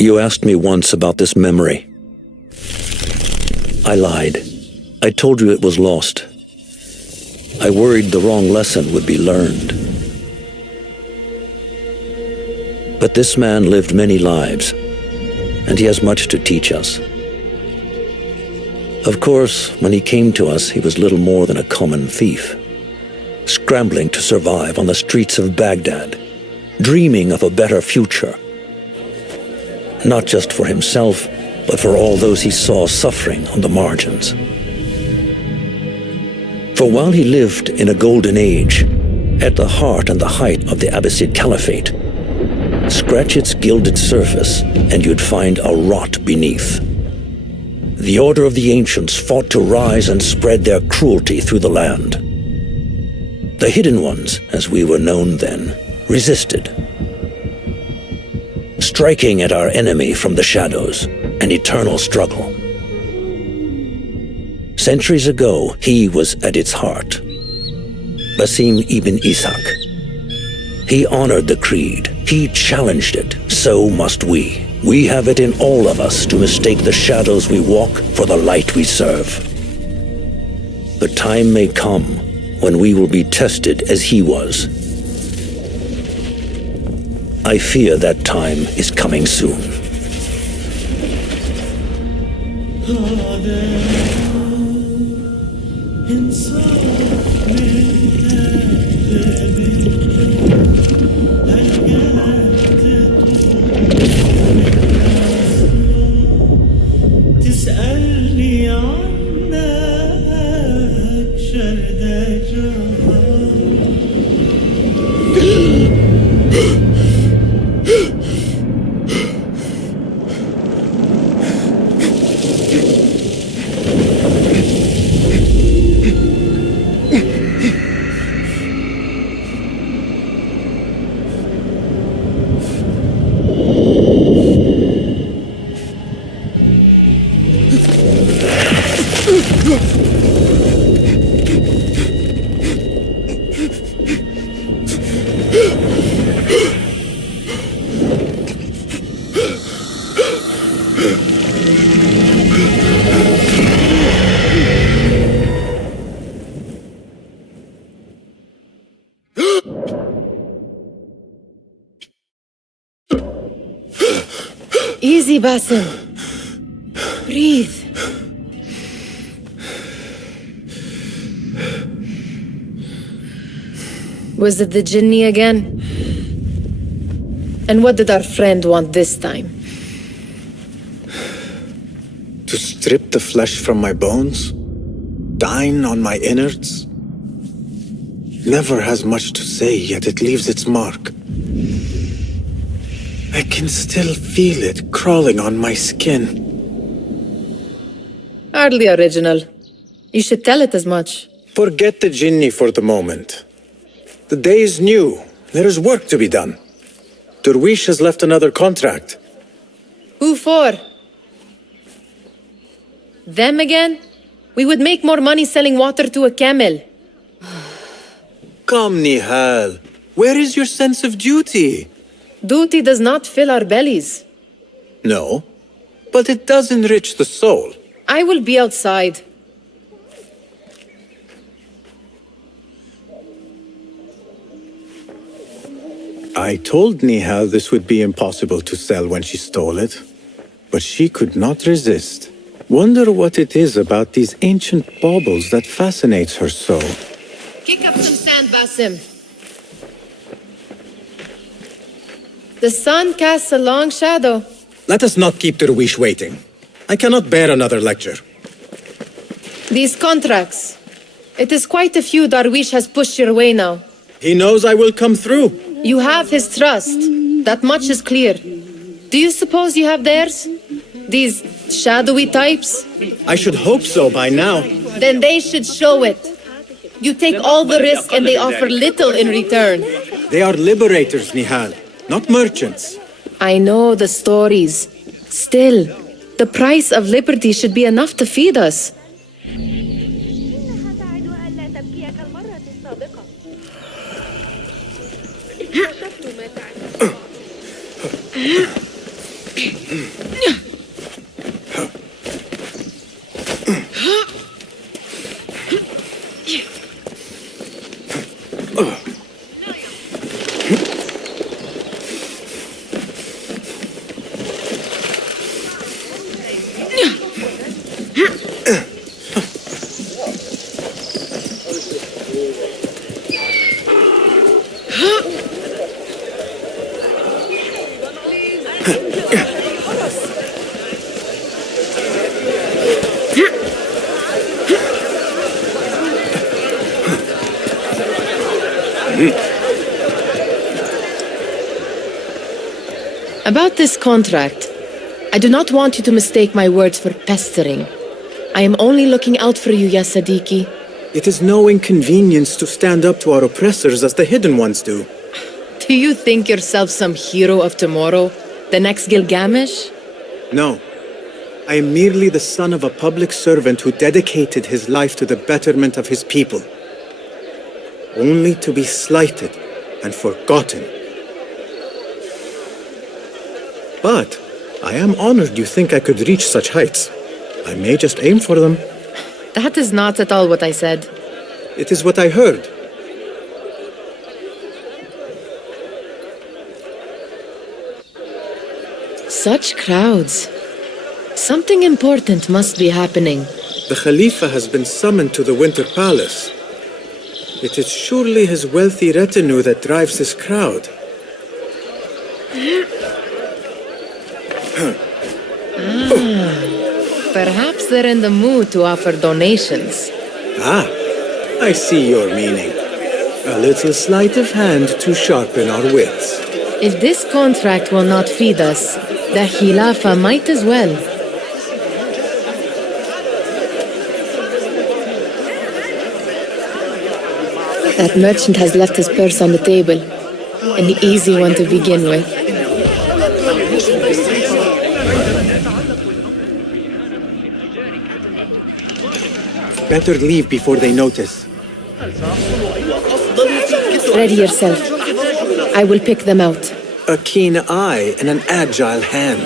You asked me once about this memory. I lied. I told you it was lost. I worried the wrong lesson would be learned. But this man lived many lives, and he has much to teach us. Of course, when he came to us, he was little more than a common thief, scrambling to survive on the streets of Baghdad, dreaming of a better future. Not just for himself, but for all those he saw suffering on the margins. For while he lived in a golden age, at the heart and the height of the Abbasid Caliphate, scratch its gilded surface and you'd find a rot beneath. The Order of the Ancients fought to rise and spread their cruelty through the land. The Hidden Ones, as we were known then, resisted, striking at our enemy from the shadows, an eternal struggle. Centuries ago, he was at its heart. Basim ibn Ishaq. He honored the creed. He challenged it. So must we. We have it in all of us to mistake the shadows we walk for the light we serve. The time may come when we will be tested as he was. I fear that time is coming soon. Easy, Basim. Breathe. Was it the Jinni again? And what did our friend want this time? To strip the flesh from my bones? Dine on my innards? Never has much to say, yet it leaves its mark. I can still feel it crawling on my skin. Hardly original. You should tell it as much. Forget the Jinni for the moment. The day is new. There is work to be done. Derwish has left another contract. Who for? Them again? We would make more money selling water to a camel. Come, Nihal. Where is your sense of duty? Duty does not fill our bellies. No, but it does enrich the soul. I will be outside. I told Nihal this would be impossible to sell when she stole it, but she could not resist. Wonder what it is about these ancient baubles that fascinates her so. Kick up some sand, Basim. The sun casts a long shadow. Let us not keep Derwish waiting. I cannot bear another lecture. These contracts. It is quite a few Darwish has pushed your way now. He knows I will come through. You have his trust. That much is clear. Do you suppose you have theirs? These shadowy types? I should hope so by now. Then they should show it. You take all the risk and they offer little in return. They are liberators, Nihal, not merchants. I know the stories. Still, the price of liberty should be enough to feed us. About this contract, I do not want you to mistake my words for pestering. I am only looking out for you, ya Sadiki. It is no inconvenience to stand up to our oppressors as the hidden ones do. Do you think yourself some hero of tomorrow? The next Gilgamesh? No. I am merely the son of a public servant who dedicated his life to the betterment of his people. Only to be slighted and forgotten. But I am honored you think I could reach such heights. I may just aim for them. That is not at all what I said. It is what I heard. Such crowds. Something important must be happening. The Khalifa has been summoned to the Winter Palace. It is surely his wealthy retinue that drives this crowd. Perhaps they're in the mood to offer donations. Ah, I see your meaning. A little sleight of hand to sharpen our wits. If this contract will not feed us, the Khilafah might as well. That merchant has left his purse on the table. An easy one to begin with. Better leave before they notice. Ready yourself. I will pick them out. A keen eye and an agile hand.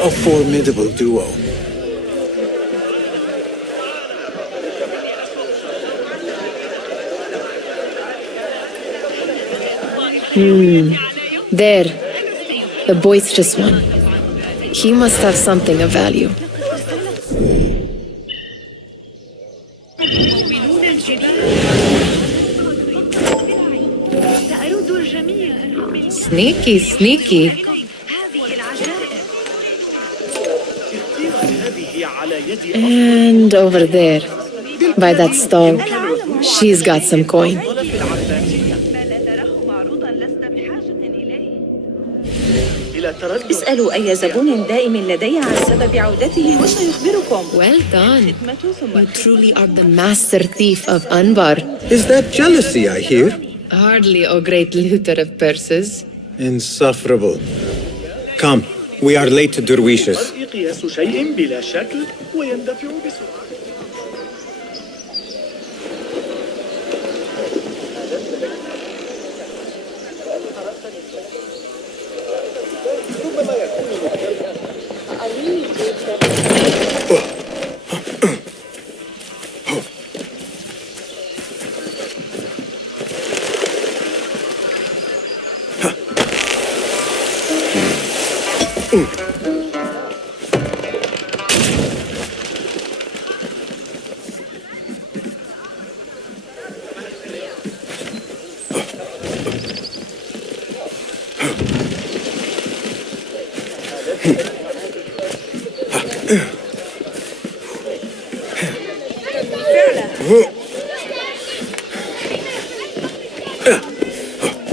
A formidable duo. There. The boisterous one. He must have something of value. Sneaky, sneaky. And over there, by that stall, she's got some coin. اسألوا أي زبون دائم لدي عن سبب عودته وسيخبركم. Well done. You truly are the master thief of Anbar. Is that jealousy I hear? Hardly, O great looter of purses. Insufferable. Come, we are late to derwishes. قياس شيء بلا شك ويندفع بسرعة.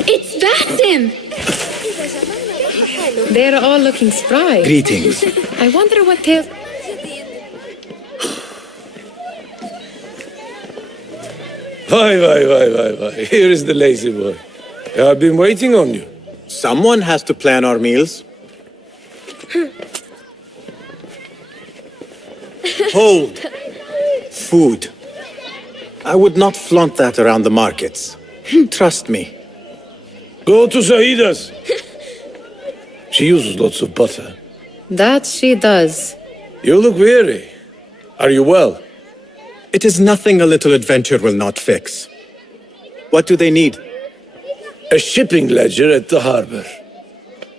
It's Basim! They're all looking spry. Greetings. I wonder what they'll... Why. Here is the lazy boy. I've been waiting on you. Someone has to plan our meals. Hold. Food. I would not flaunt that around the markets. Trust me. Go to Saida's. She uses lots of butter. That she does. You look weary. Are you well? It is nothing a little adventure will not fix. What do they need? A shipping ledger at the harbor.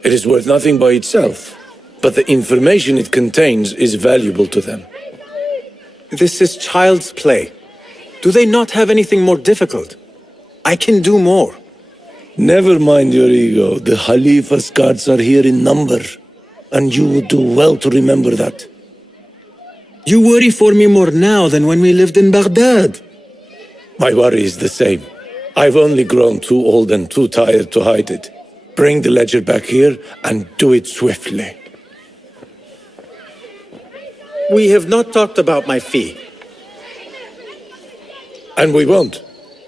It is worth nothing by itself, but the information it contains is valuable to them. This is child's play. Do they not have anything more difficult? I can do more. Never mind your ego. The Khalifa's guards are here in number, and you would do well to remember that. You worry for me more now than when we lived in Baghdad. My worry is the same. I've only grown too old and too tired to hide it. Bring the ledger back here and do it swiftly. We have not talked about my fee. And we won't.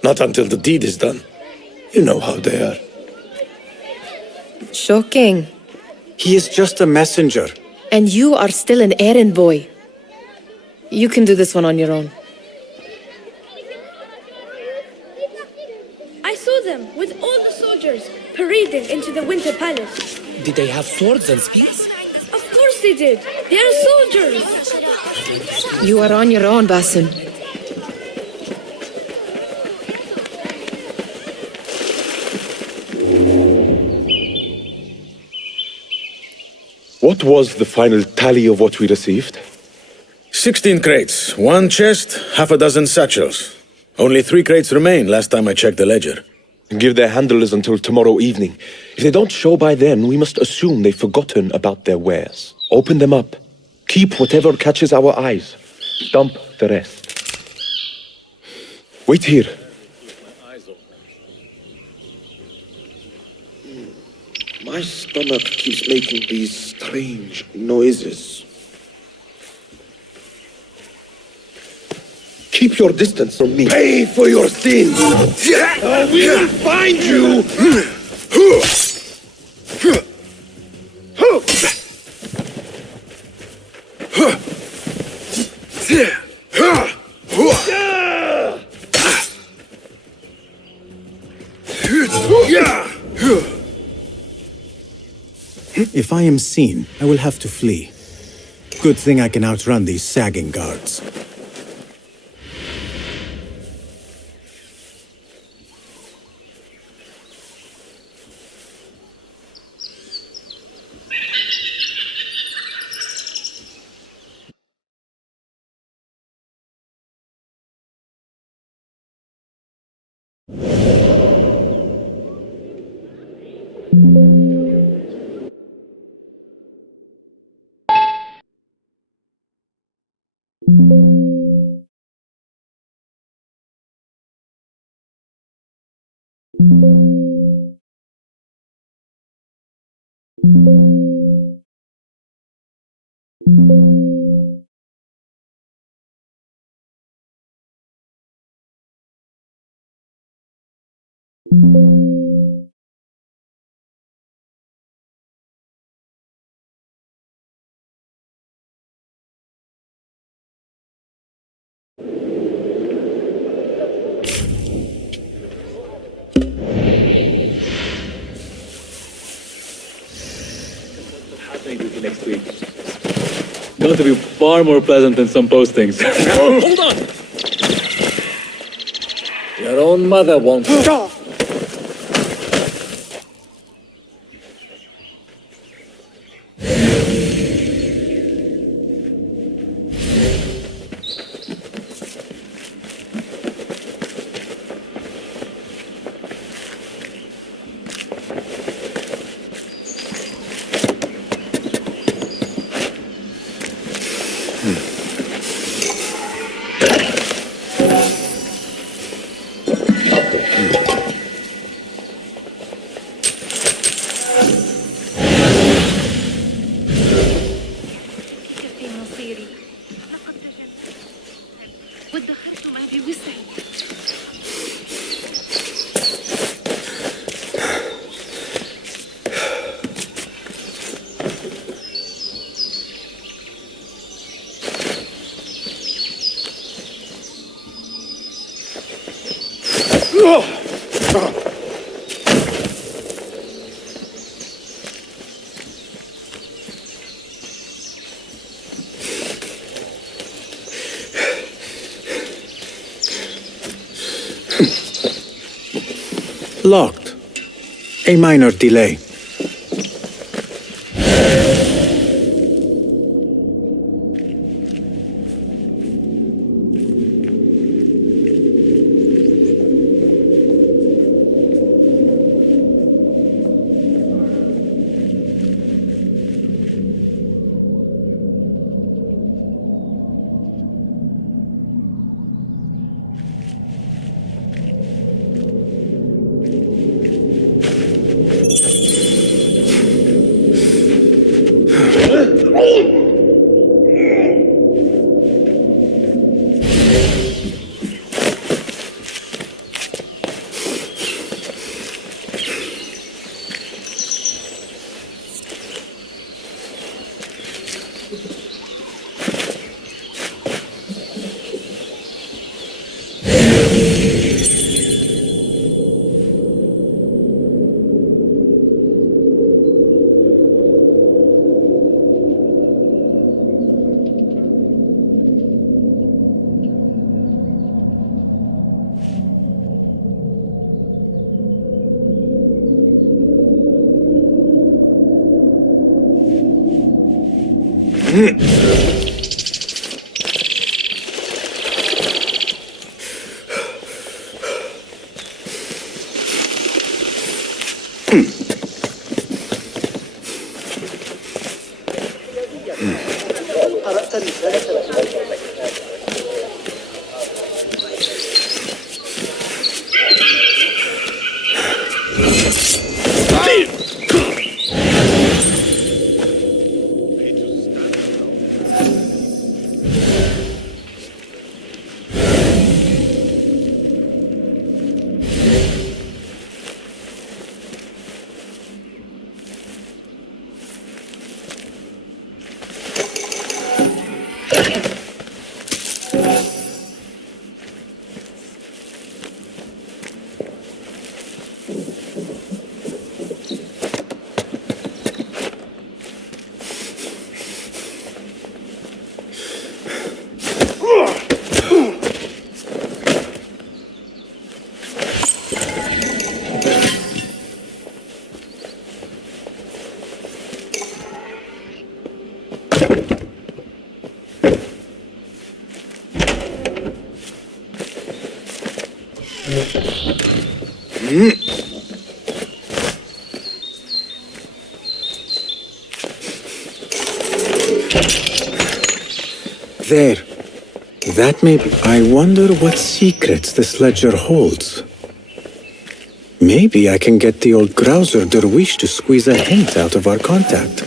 Not until the deed is done. You know how they are. Shocking. He is just a messenger. And you are still an errand boy. You can do this one on your own. I saw them with all the soldiers parading into the Winter Palace. Did they have swords and spears? Of course they did. They are soldiers. You are on your own, Basim. What was the final tally of what we received? 16 crates, 1 chest, half a dozen satchels. Only 3 crates remain last time I checked the ledger. Give their handlers until tomorrow evening. If they don't show by then, we must assume they've forgotten about their wares. Open them up. Keep whatever catches our eyes. Dump the rest. Wait here. My stomach keeps making these strange noises. Keep your distance from me. Pay for your sins! We will find you! If I am seen, I will have to flee. Good thing I can outrun these sagging guards. Going to be far more pleasant than some postings. Hold on! Your own mother won't. Locked. A minor delay. There. That may be. I wonder what secrets this ledger holds. Maybe I can get the old grouser Derwish to squeeze a hint out of our contact.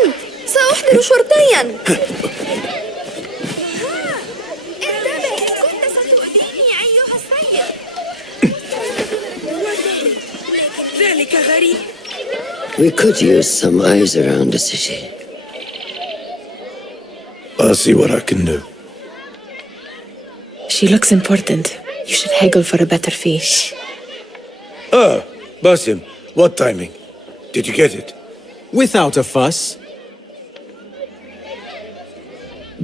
أنت سأحضر شرطيا. انتبه، كنت ستؤذيني أيها السيد. ذلك غريب. We could use some eyes around the city. I'll see what I can do. She looks important. You should haggle for a better fee. Ah, Basim, what timing? Did you get it? Without a fuss.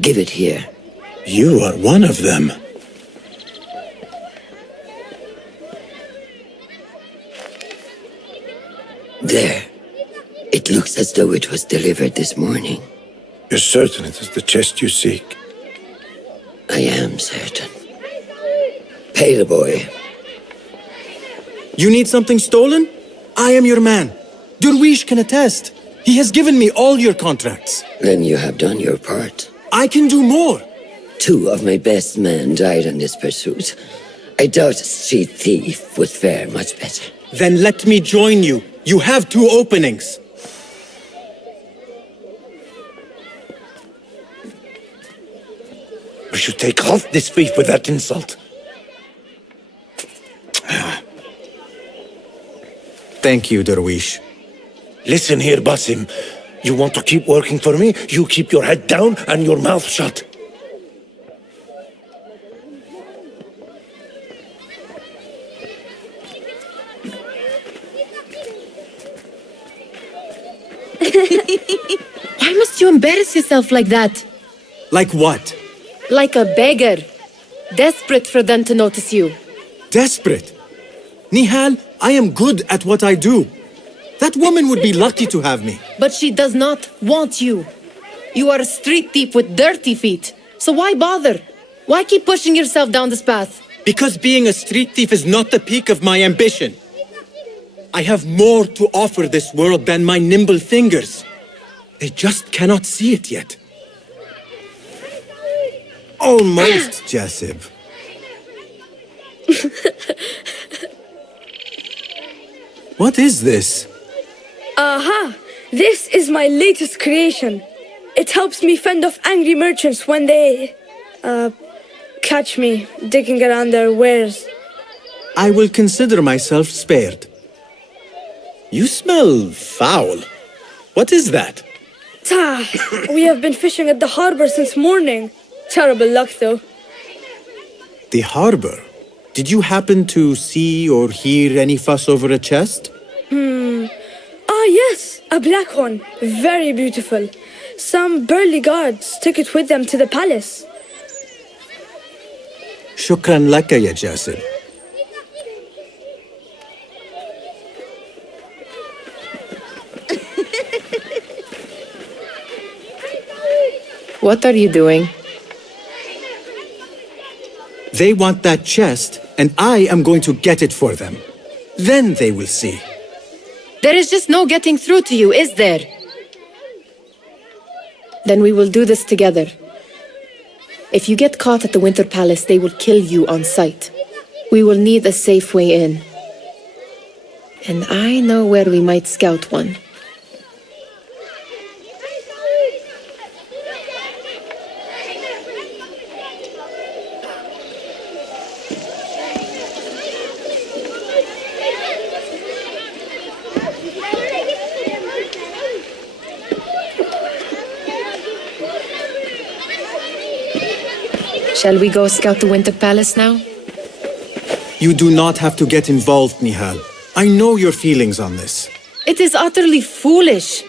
Give it here. You are one of them. There. It looks as though it was delivered this morning. You're certain it is the chest you seek? I am certain. Pay the boy. You need something stolen? I am your man. Derwish can attest. He has given me all your contracts. Then you have done your part. I can do more. 2 of my best men died in this pursuit. I doubt a street thief would fare much better. Then let me join you. You have 2 openings. should take half this beef with that insult. Thank you, Darwish. Listen here, Basim. You want to keep working for me? You keep your head down and your mouth shut. Why must you embarrass yourself like that? Like what? Like a beggar. Desperate for them to notice you. Desperate? Nihal, I am good at what I do. That woman would be lucky to have me. But she does not want you. You are a street thief with dirty feet. So why bother? Why keep pushing yourself down this path? Because being a street thief is not the peak of my ambition. I have more to offer this world than my nimble fingers. They just cannot see it yet. Almost, Jasib. What is this? Aha! This is my latest creation. It helps me fend off angry merchants when they... catch me digging around their wares. I will consider myself spared. You smell foul. What is that? We have been fishing at the harbor since morning. Terrible luck, though. The harbor? Did you happen to see or hear any fuss over a chest? Yes, a black one. Very beautiful. Some burly guards took it with them to the palace. Shukran laka, ya Jasib. What are you doing? They want that chest, and I am going to get it for them. Then they will see. There is just no getting through to you, is there? Then we will do this together. If you get caught at the Winter Palace, they will kill you on sight. We will need a safe way in. And I know where we might scout one. Shall we go scout the Winter Palace now? You do not have to get involved, Nihal. I know your feelings on this. It is utterly foolish.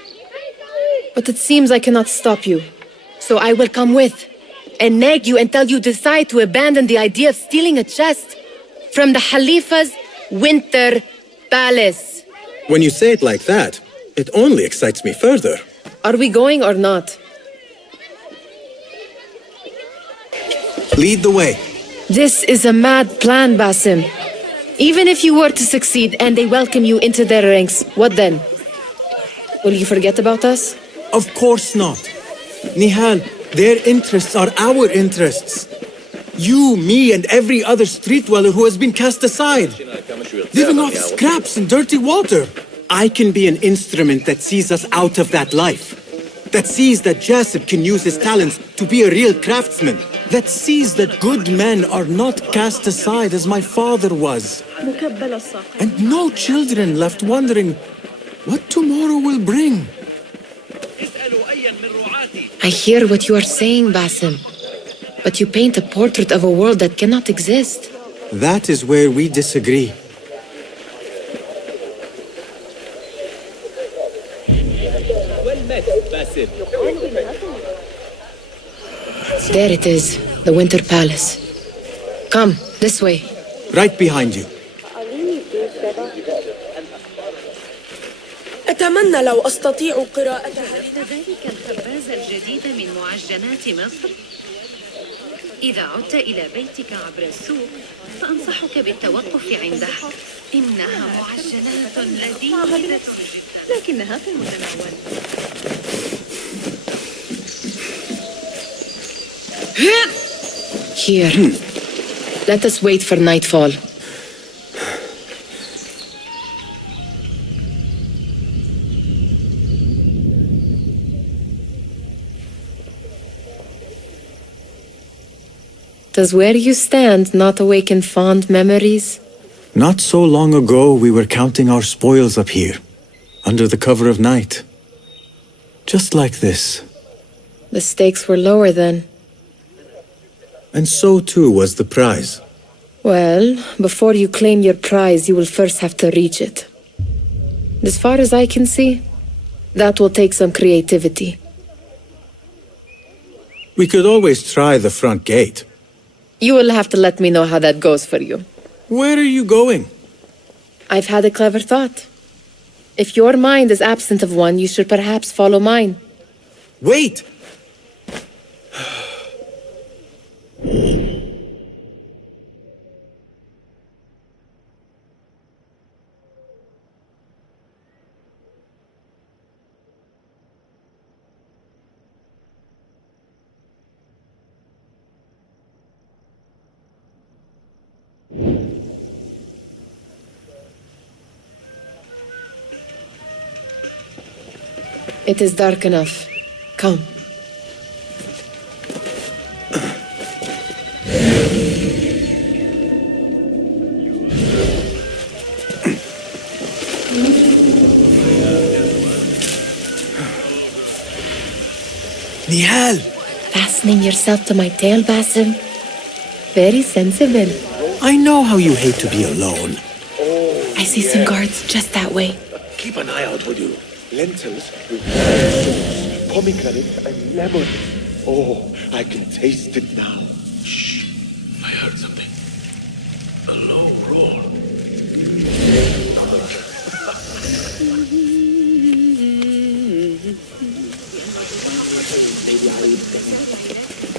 But it seems I cannot stop you. So I will come with, and nag you until you decide to abandon the idea of stealing a chest from the Khalifa's Winter Palace. When you say it like that, it only excites me further. Are we going or not? Lead the way. This is a mad plan, Basim. Even if you were to succeed and they welcome you into their ranks, what then? Will you forget about us? Of course not. Nihal, their interests are our interests. You, me, and every other street dweller who has been cast aside. Living off scraps and dirty water. I can be an instrument that sees us out of that life. That sees that Jasib can use his talents to be a real craftsman. That sees that good men are not cast aside as my father was. And no children left wondering what tomorrow will bring. I hear what you are saying, Basim. But you paint a portrait of a world that cannot exist. That is where we disagree. There it is, the Winter Palace. Come, this way. Right behind you. أتمنى لو أستطيع قراءتها. ذلك الخباز الجديد من معجنات مصر؟ إذا عدت إلى بيتك عبر السوق فأنصحك بالتوقف عندها. إنها معجنات لذيذة جدا لكنها في المتناول. Here. Let us wait for nightfall. Does where you stand not awaken fond memories? Not so long ago, we were counting our spoils up here, under the cover of night. Just like this. The stakes were lower then. And so too was the prize. Well, before you claim your prize, you will first have to reach it. As far as I can see, that will take some creativity. We could always try the front gate. You will have to let me know how that goes for you. Where are you going? I've had a clever thought. If your mind is absent of one, you should perhaps follow mine. Wait! It is dark enough. Come. Nihal! Fastening yourself to my tail, Basim? Very sensible. I know how you hate to be alone. I see some guards just that way. Keep an eye out, will you? Lentils with sauce, pomegranate and lemon. Oh, I can taste it now. Shh. I heard something. A low roar.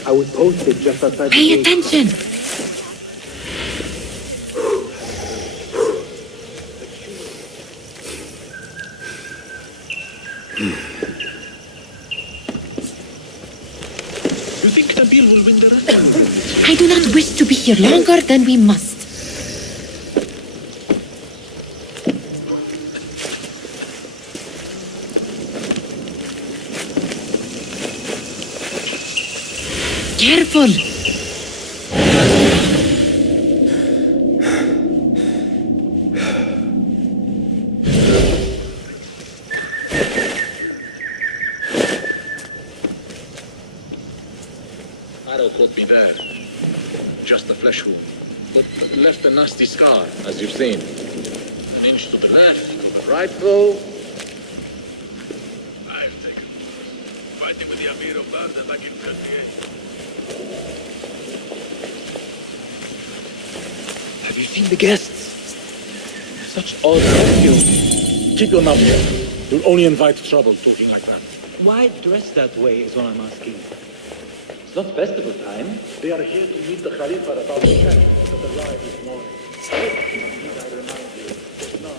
I would post it just outside. Pay attention! You think Nabil will win the race? I do not wish to be here longer than we must. Careful! Arrow caught me there. Just a flesh wound, but left a nasty scar, as you've seen. An inch to the left, to the right though. I've taken fighting with the Amir of Baghdad back in 38. Have you seen the guests? Such odd costumes. Keep your mouth shut. You'll only invite trouble talking like that. Why dress that way is what I'm asking. It's not festival time. They are here to meet the Khalifa about the camp that arrived this morning. Need I remind you, it's not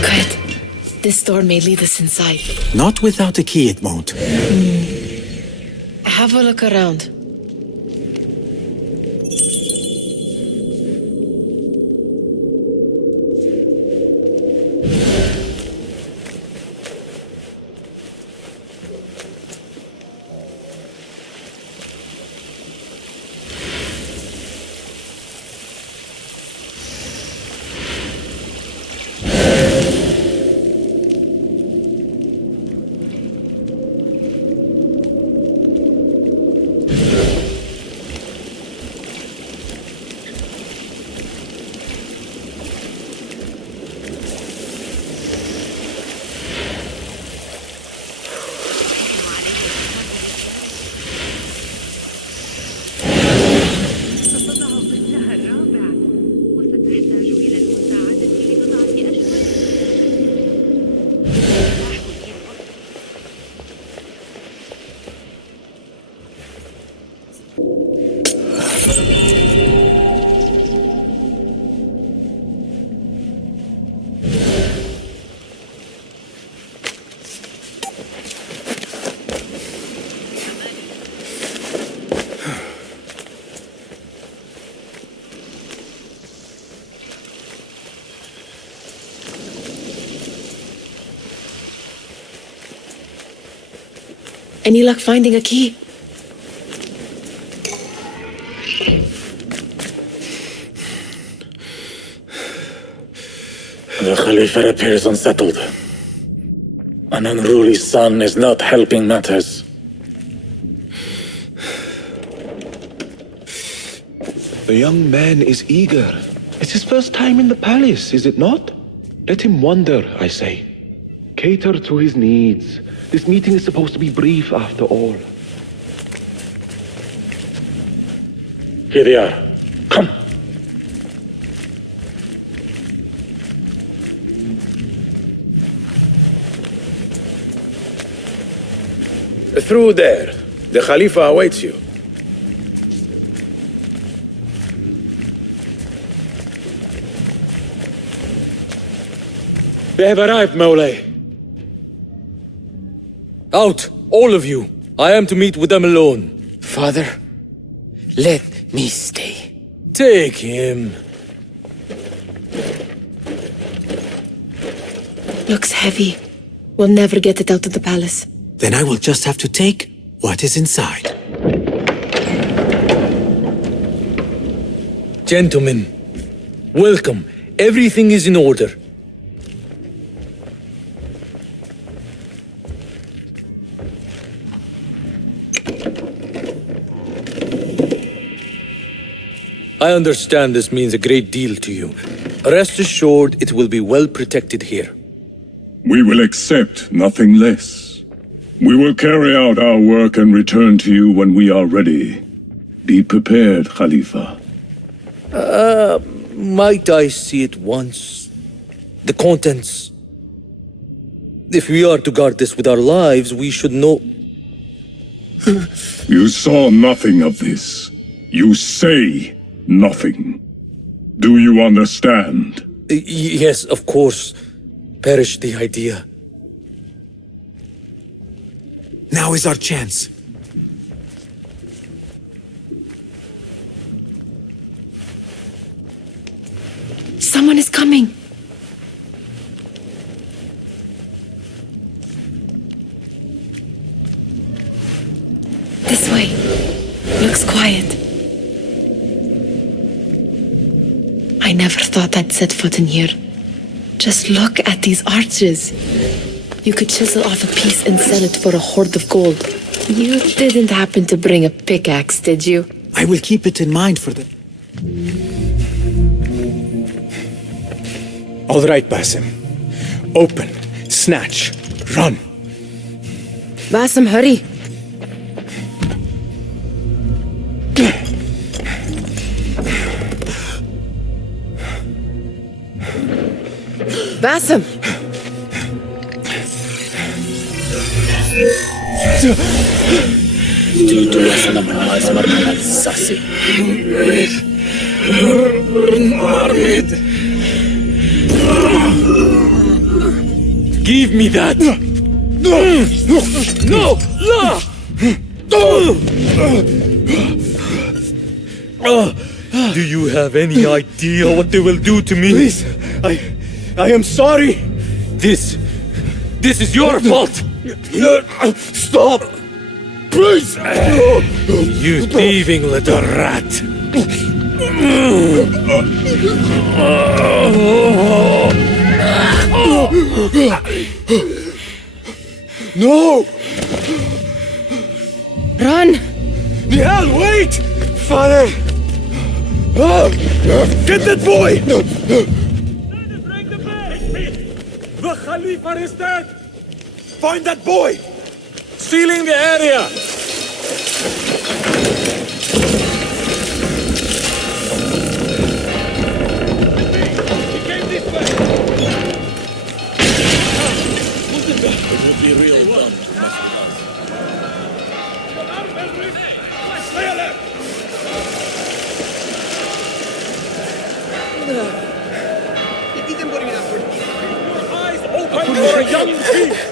Good. This door may lead us inside. Not without a key, it won't. Have a look around. Any luck finding a key? Khalifa appears unsettled. An unruly son is not helping matters. The young man is eager. It's his first time in the palace, is it not? Let him wander, I say. Cater to his needs. This meeting is supposed to be brief after all. Here they are. Come! Through there. The Khalifa awaits you. They have arrived, Mawlay. Out, all of you. I am to meet with them alone. Father, let me stay. Take him. Looks heavy. We'll never get it out of the palace. Then I will just have to take what is inside. Gentlemen, welcome. Everything is in order. I understand this means a great deal to you. Rest assured, it will be well protected here. We will accept nothing less. We will carry out our work and return to you when we are ready. Be prepared, Khalifa. Might I see it once? The contents. If we are to guard this with our lives, we should know... You saw nothing of this. You say nothing. Do you understand? Yes, of course. Perish the idea. Now is our chance. Someone is coming. This way. Looks quiet. I never thought I'd set foot in here. Just look at these arches. You could chisel off a piece and sell it for a hoard of gold. You didn't happen to bring a pickaxe, did you? I will keep it in mind for the... All right, Basim. Open, snatch, run. Basim, hurry. Basim! Give me that! No! Do you have any idea what they will do to me? Please, I am sorry. This is your fault. Stop! Please! You thieving little rat! No! Run! Nihal, wait! Father! Get that boy! The Khalifa is dead! Find that boy! Sealing the area! He came this way! It would be real dumb to mess Your eyes open for a young beast!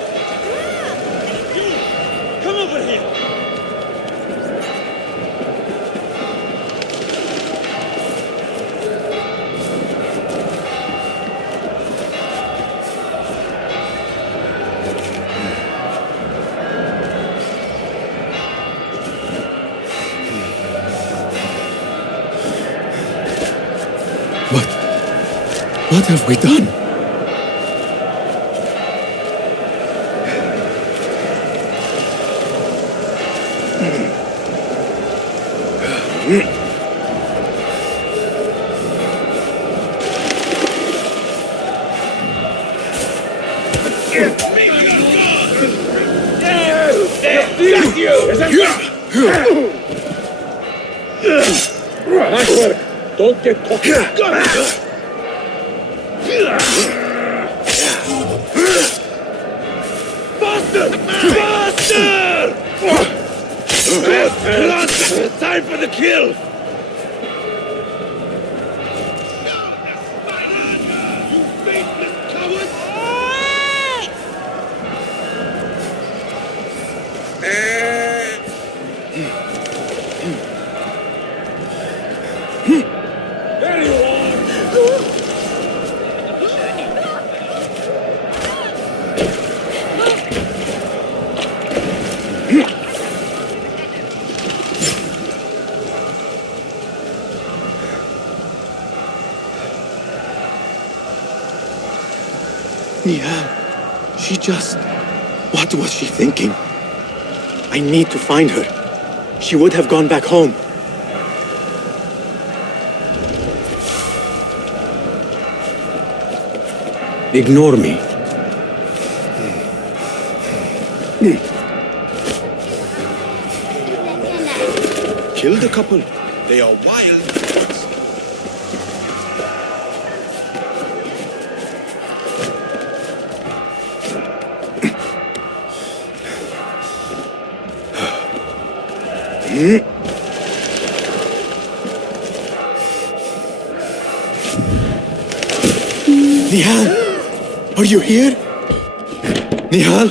Come over here! What have we done? Nice work. Don't get caught. Faster! Faster! Time for the kill! There you are. Nihal, she just... What was she thinking? I need to find her. She would have gone back home. Ignore me. Kill the couple. They are wild. Nihal! Are you here? Nihal?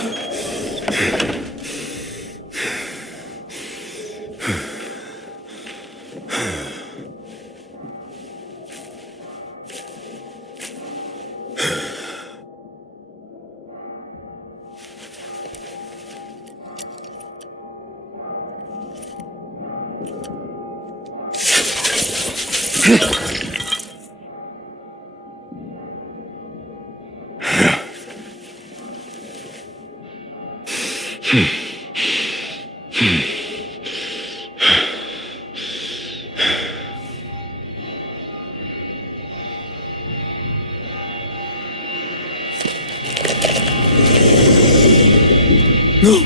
No!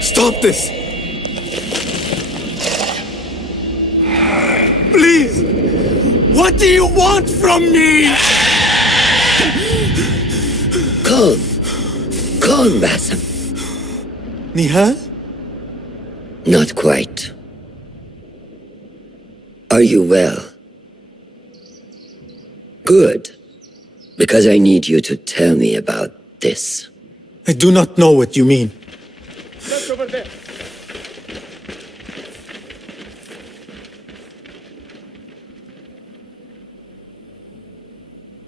Stop this! Please! What do you want from me? Calm. Calm, Basim. Nihal? Not quite. Are you well? Good. Because I need you to tell me about this. I do not know what you mean. Look over there.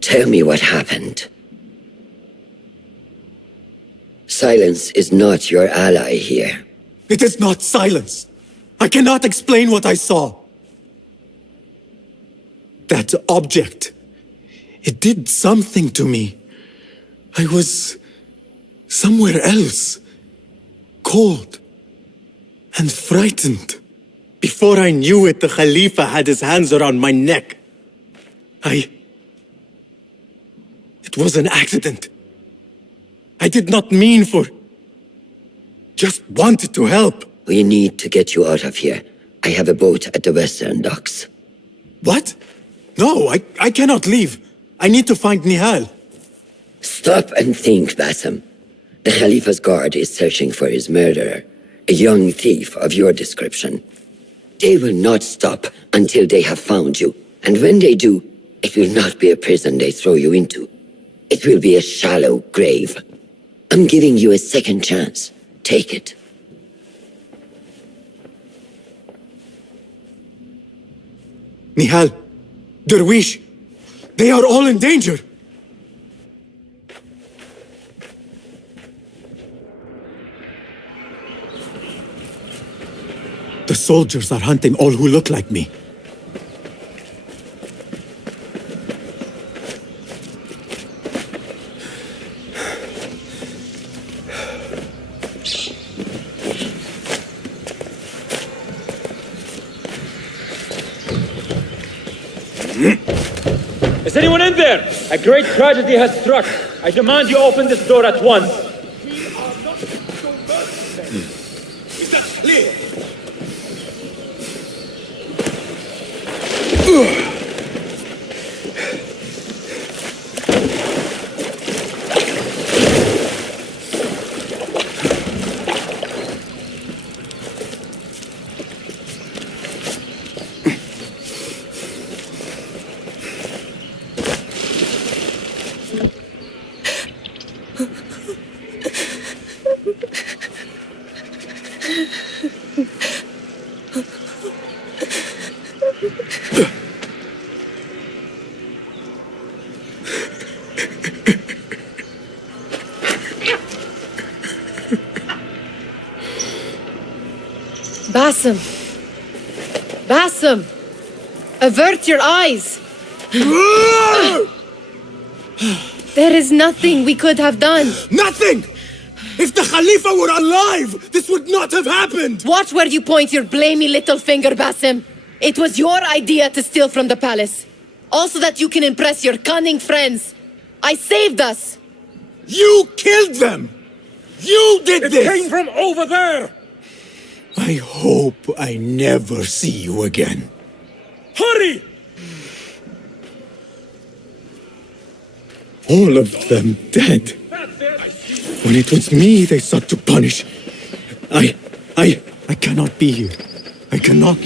Tell me what happened. Silence is not your ally here. It is not silence. I cannot explain what I saw. That object. It did something to me. I was somewhere else. Cold and frightened. Before I knew it, the Khalifa had his hands around my neck. It was an accident. I did not mean for... Just wanted to help. We need to get you out of here. I have a boat at the western docks. What? No, I cannot leave. I need to find Nihal. Stop and think, Basim. The Khalifa's guard is searching for his murderer, a young thief of your description. They will not stop until they have found you. And when they do, it will not be a prison they throw you into. It will be a shallow grave. I'm giving you a second chance. Take it. Nihal, Derwish, they are all in danger. The soldiers are hunting all who look like me. Is anyone in there? A great tragedy has struck. I demand you open this door at once. We That's clear. Basim! Basim! Avert your eyes! There is nothing we could have done. Nothing! If the Khalifa were alive, this would not have happened! Watch where you point your blamey little finger, Basim. It was your idea to steal from the palace. Also that you can impress your cunning friends. I saved us! You killed them! You did this! It came from over there! I hope I never see you again. Hurry! All of them dead. When it was me they sought to punish. I cannot be here. I cannot.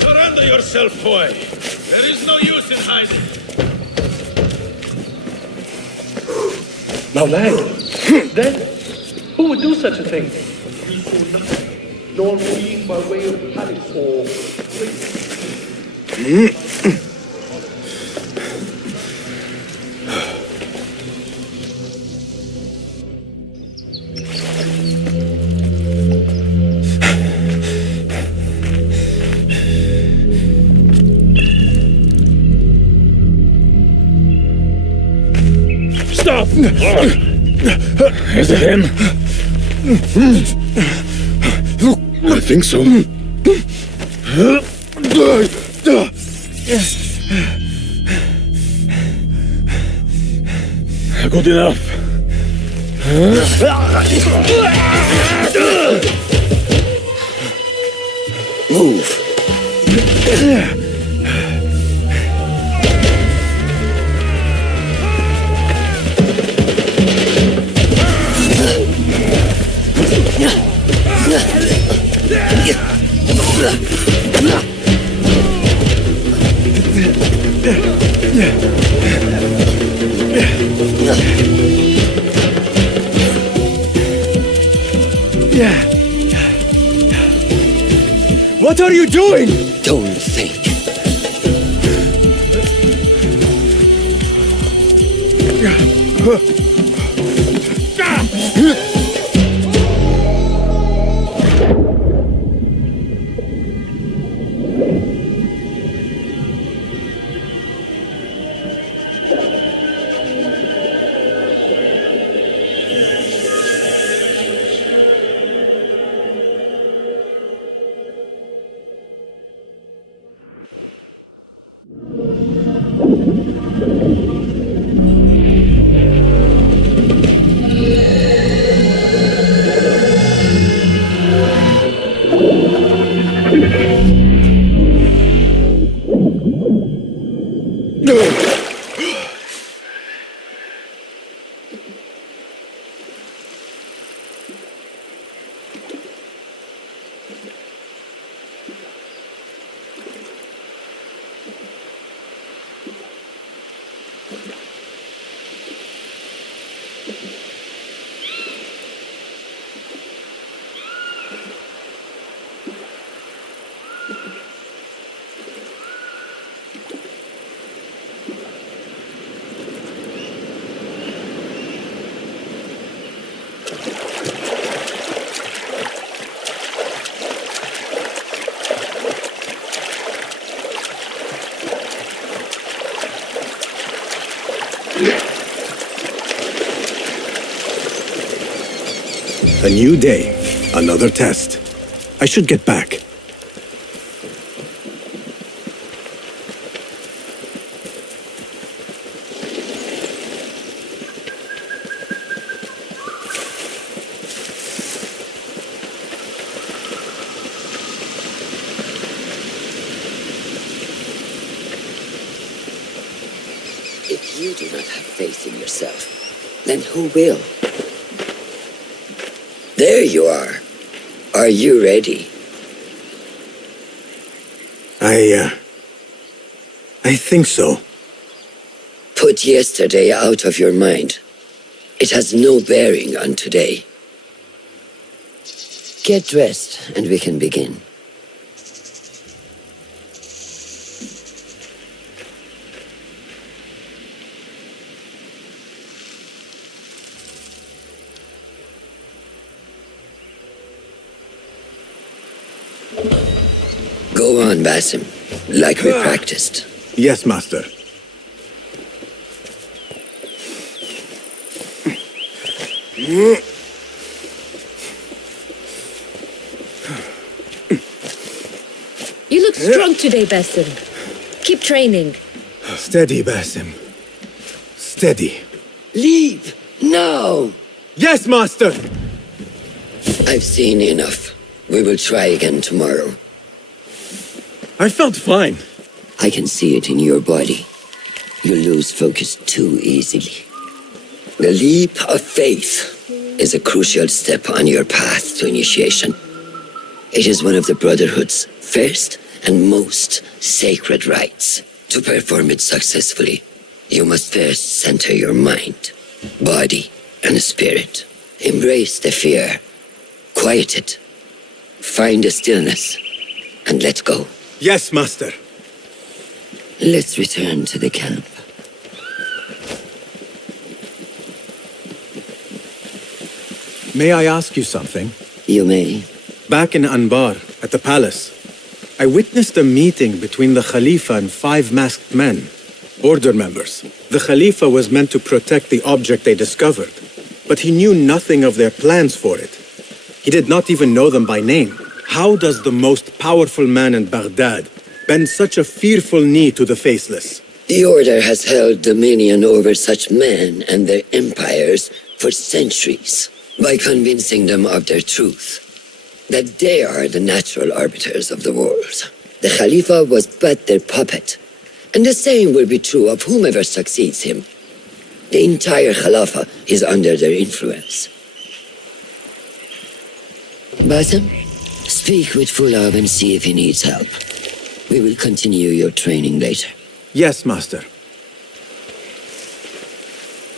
Surrender yourself, boy. There is no use in hiding. Now, lad, then, who would do such a thing? Nor fleeing by way of palace or Stop! Is it him? I think so. Good enough. Move. What are you doing? Don't think. A new day, another test. I should get back. If you do not have faith in yourself, then who will? There you are. Are you ready? I think so. Put yesterday out of your mind. It has no bearing on today. Get dressed and we can begin. Go on, Basim, like we practiced. Yes, Master. You look strong today, Basim. Keep training. Steady, Basim. Steady. Leave now! Yes, Master! I've seen enough. We will try again tomorrow. I felt fine. I can see it in your body. You lose focus too easily. The leap of faith is a crucial step on your path to initiation. It is one of the Brotherhood's first and most sacred rites. To perform it successfully, you must first center your mind, body, and spirit. Embrace the fear. Quiet it. Find a stillness, and let go. Yes, Master. Let's return to the camp. May I ask you something? You may. Back in Anbar, at the palace, I witnessed a meeting between the Khalifa and 5 masked men, order members. The Khalifa was meant to protect the object they discovered, but he knew nothing of their plans for it. He did not even know them by name. How does the most powerful man in Baghdad bend such a fearful knee to the faceless? The Order has held dominion over such men and their empires for centuries by convincing them of their truth, that they are the natural arbiters of the world. The Khalifa was but their puppet, and the same will be true of whomever succeeds him. The entire Khalifa is under their influence. Basim, speak with Fulav and see if he needs help. We will continue your training later. Yes, Master.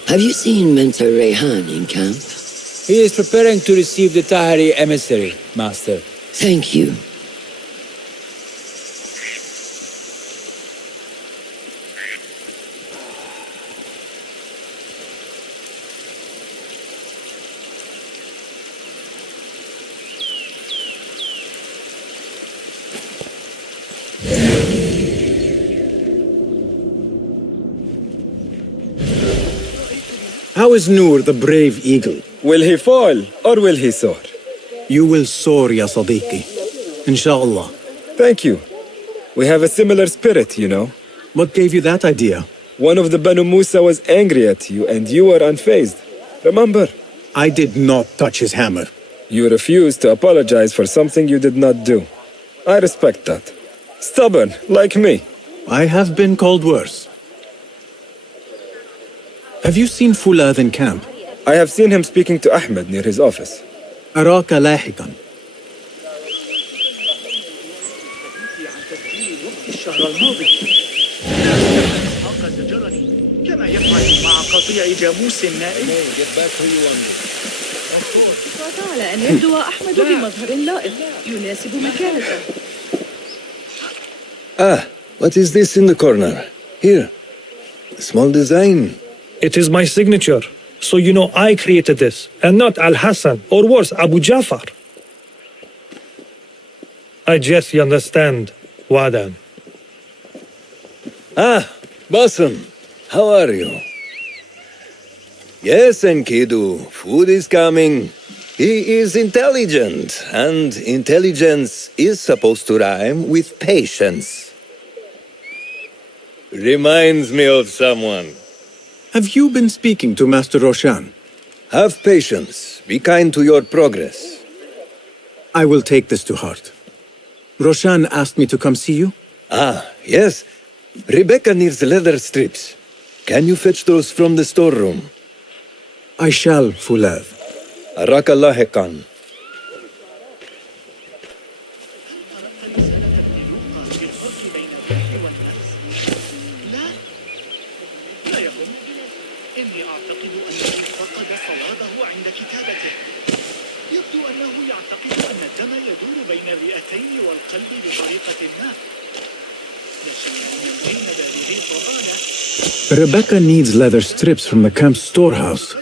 Have you seen Mentor Rayhan in camp? He is preparing to receive the Tahiri emissary, Master. Thank you. How is Noor, the brave eagle? Will he fall, or will he soar? You will soar, ya Sadiqi. Inshallah. Thank you. We have a similar spirit, you know. What gave you that idea? One of the Banu Musa was angry at you, and you were unfazed. Remember? I did not touch his hammer. You refused to apologize for something you did not do. I respect that. Stubborn, like me. I have been called worse. Have you seen Fulad in camp? I have seen him speaking to Ahmed near his office. أراك لاحقا. الشهر الماضي إسحاق زجرني كما يفعل مع قطيع جاموس نائم. وعلى أن يبدو أحمد بمظهر لائق يناسب مكانته. Ah, what is this in the corner? Here. A small design. It is my signature. So you know I created this, and not Al-Hassan, or worse, Abu Jafar. I just understand, Wadan. Ah, Bassam. How are you? Yes, Enkidu. Food is coming. He is intelligent, and intelligence is supposed to rhyme with patience. Reminds me of someone. Have you been speaking to Master Roshan? Have patience. Be kind to your progress. I will take this to heart. Roshan asked me to come see you? Ah, yes. Rebecca needs leather strips. Can you fetch those from the storeroom? I shall, Fulav. Arakallah Khan. Rebecca needs leather strips from the camp's storehouse.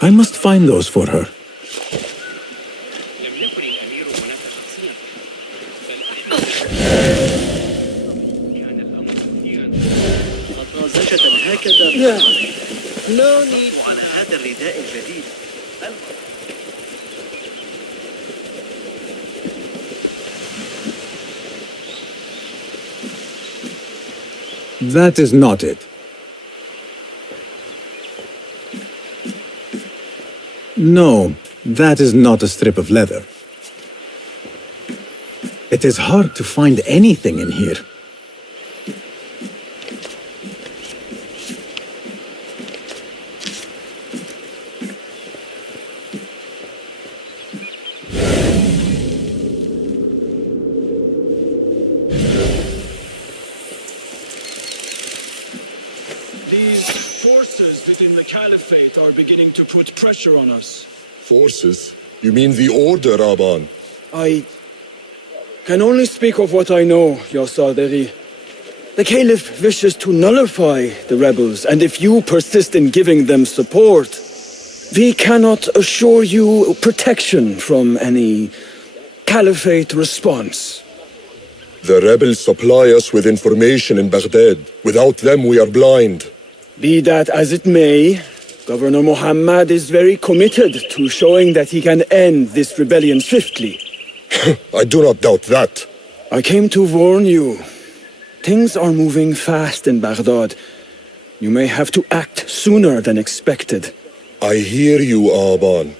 I must find those for her. No need على هذا الرداء الجديد. That is not it. No, that is not a strip of leather. It is hard to find anything in here. Within the Caliphate are beginning to put pressure on us. Forces? You mean the Order, Aban? I can only speak of what I know, Ya Saderi. The Caliph wishes to nullify the rebels, and if you persist in giving them support, we cannot assure you protection from any Caliphate response. The rebels supply us with information in Baghdad. Without them, we are blind. Be that as it may, Governor Muhammad is very committed to showing that he can end this rebellion swiftly. I do not doubt that. I came to warn you. Things are moving fast in Baghdad. You may have to act sooner than expected. I hear you, Aban.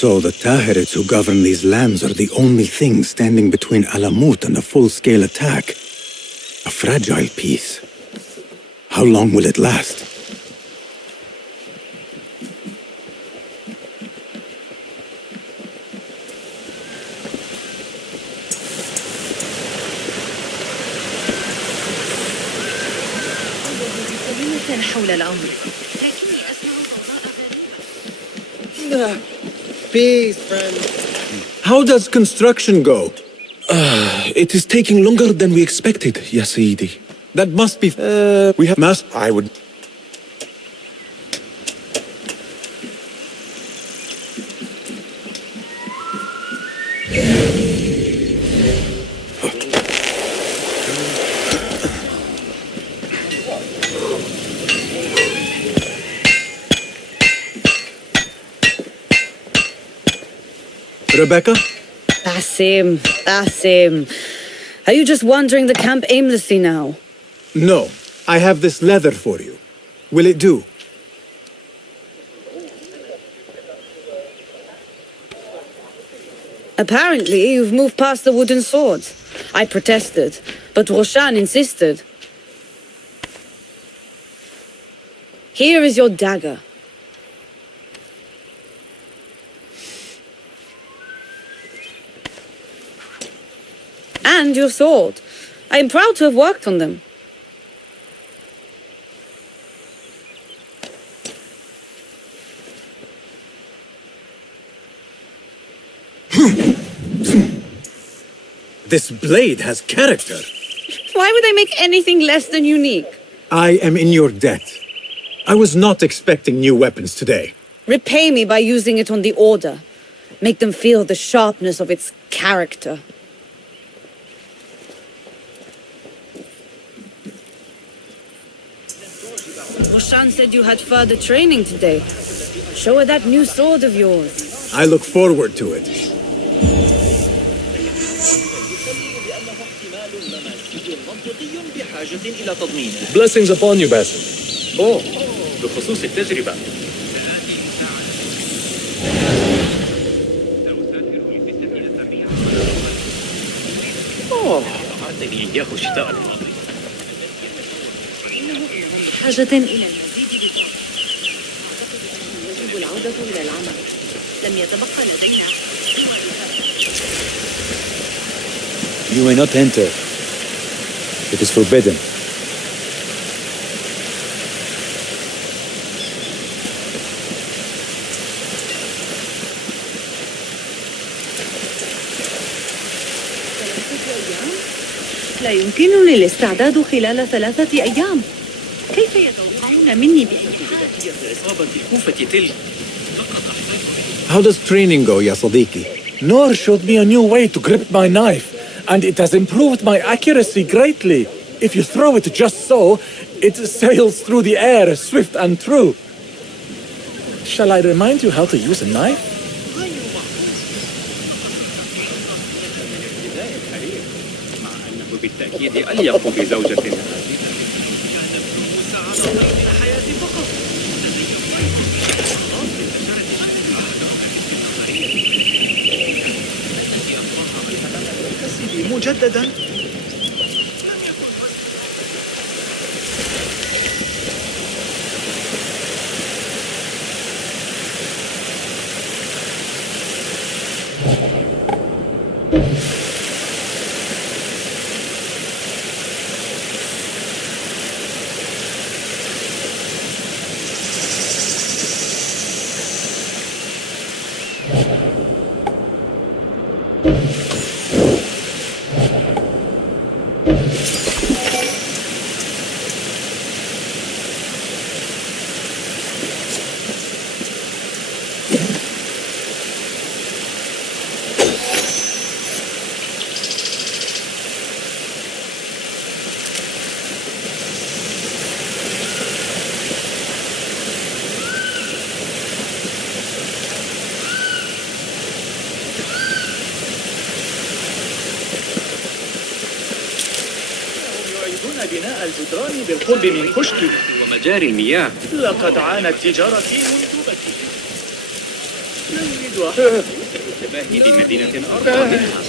So the Tahirids who govern these lands are the only thing standing between Alamut and a full-scale attack. A fragile peace. How long will it last? حول الأمر. Peace, friend. How does construction go? It is taking longer than we expected, Ya Sayyidi. That must be... we have... I would... Rebecca? Basim. Are you just wandering the camp aimlessly now? No. I have this leather for you. Will it do? Apparently, you've moved past the wooden swords. I protested, but Roshan insisted. Here is your dagger. And your sword. I am proud to have worked on them. This blade has character. Why would I make anything less than unique? I am in your debt. I was not expecting new weapons today. Repay me by using it on the Order. Make them feel the sharpness of its character. Roshan said you had further training today. Show her that new sword of yours. I look forward to it. Blessings upon you, Basim. بخصوص التجربة. أعطني إياه الشتاء الماضي. حاجة إلى المزيد يجب العودة إلى العمل. لم يتبقى لدينا. You may not enter. It is forbidden. لا يمكنني الاستعداد خلال 3 أيام. كيف يتوقعون مني بإمكانية إصابة كوفة تلك؟ How does training go, ya Sadiqi? Noor showed me a new way to grip my knife, and it has improved my accuracy greatly. If you throw it just so, it sails through the air, swift and true. Shall I remind you how to use a knife? بالتأكيد أليق بزوجة مجددا. بناء الجدران بالقرب من كشكي ومجاري المياه. لقد عانت تجارتي منذ بكر. لا يريد أحد الانتباه لمدينة أرقى منها.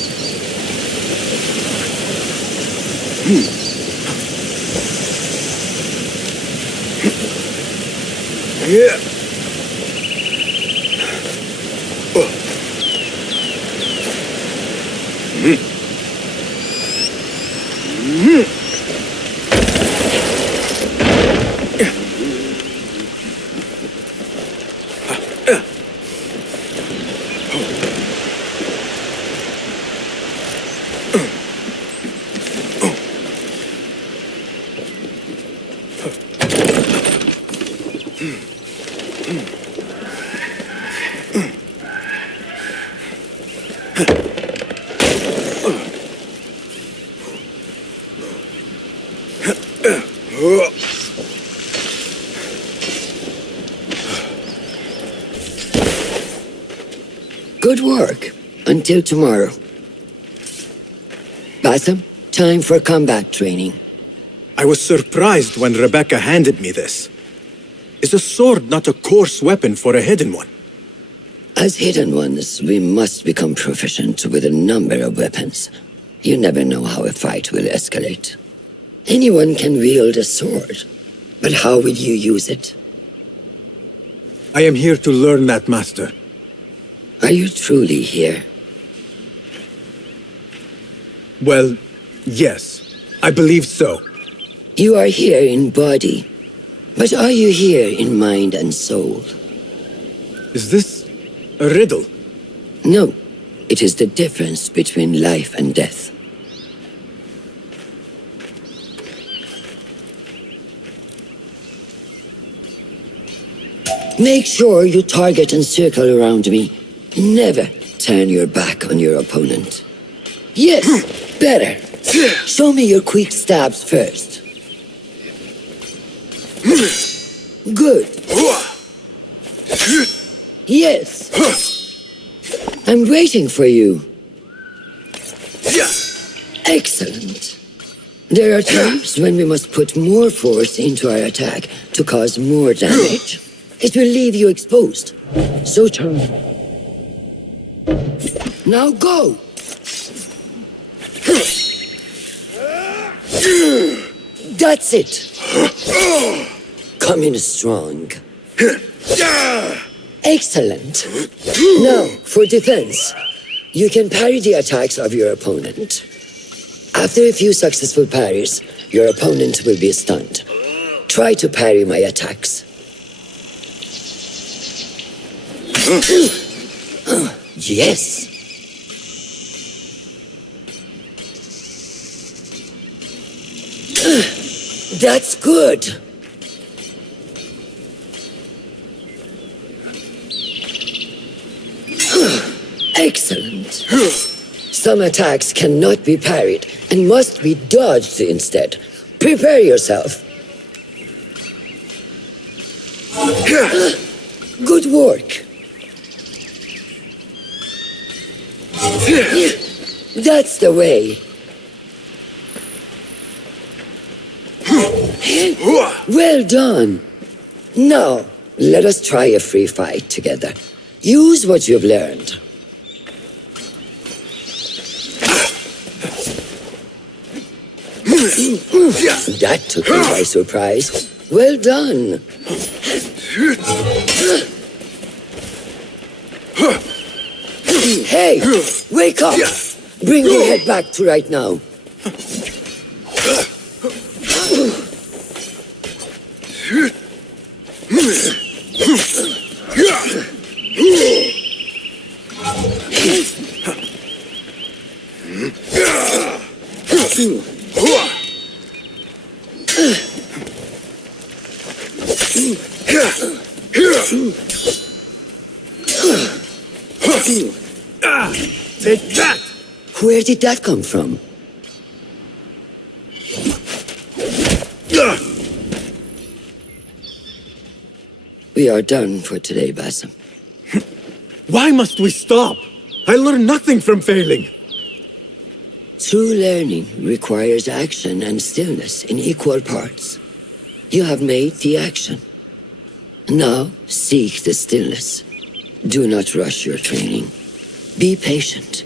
Good work. Until tomorrow. Basim, time for combat training. I was surprised when Rebecca handed me this. Is a sword not a coarse weapon for a hidden one? As hidden ones, we must become proficient with a number of weapons. You never know how a fight will escalate. Anyone can wield a sword, but how will you use it? I am here to learn that, Master. Are you truly here? Well, yes. I believe so. You are here in body, but are you here in mind and soul? Is this a riddle? No. It is the difference between life and death. Make sure you target and circle around me. Never turn your back on your opponent. Yes, better. Show me your quick stabs first. Good. Yes. I'm waiting for you. Excellent. There are times when we must put more force into our attack to cause more damage. It will leave you exposed. So turn. Now go! That's it! Come in strong. Excellent. Now, for defense. You can parry the attacks of your opponent. After a few successful parries, your opponent will be stunned. Try to parry my attacks. Yes. That's good. Excellent. Some attacks cannot be parried and must be dodged instead. Prepare yourself. Good work. That's the way. Well done. Now, let us try a free fight together. Use what you've learned. That took me by surprise. Well done. Hey, wake up! Bring your head back to right now. Take that! Where did that come from? We are done for today, Basim. Why must we stop? I learned nothing from failing. True learning requires action and stillness in equal parts. You have made the action. Now seek the stillness. Do not rush your training. Be patient.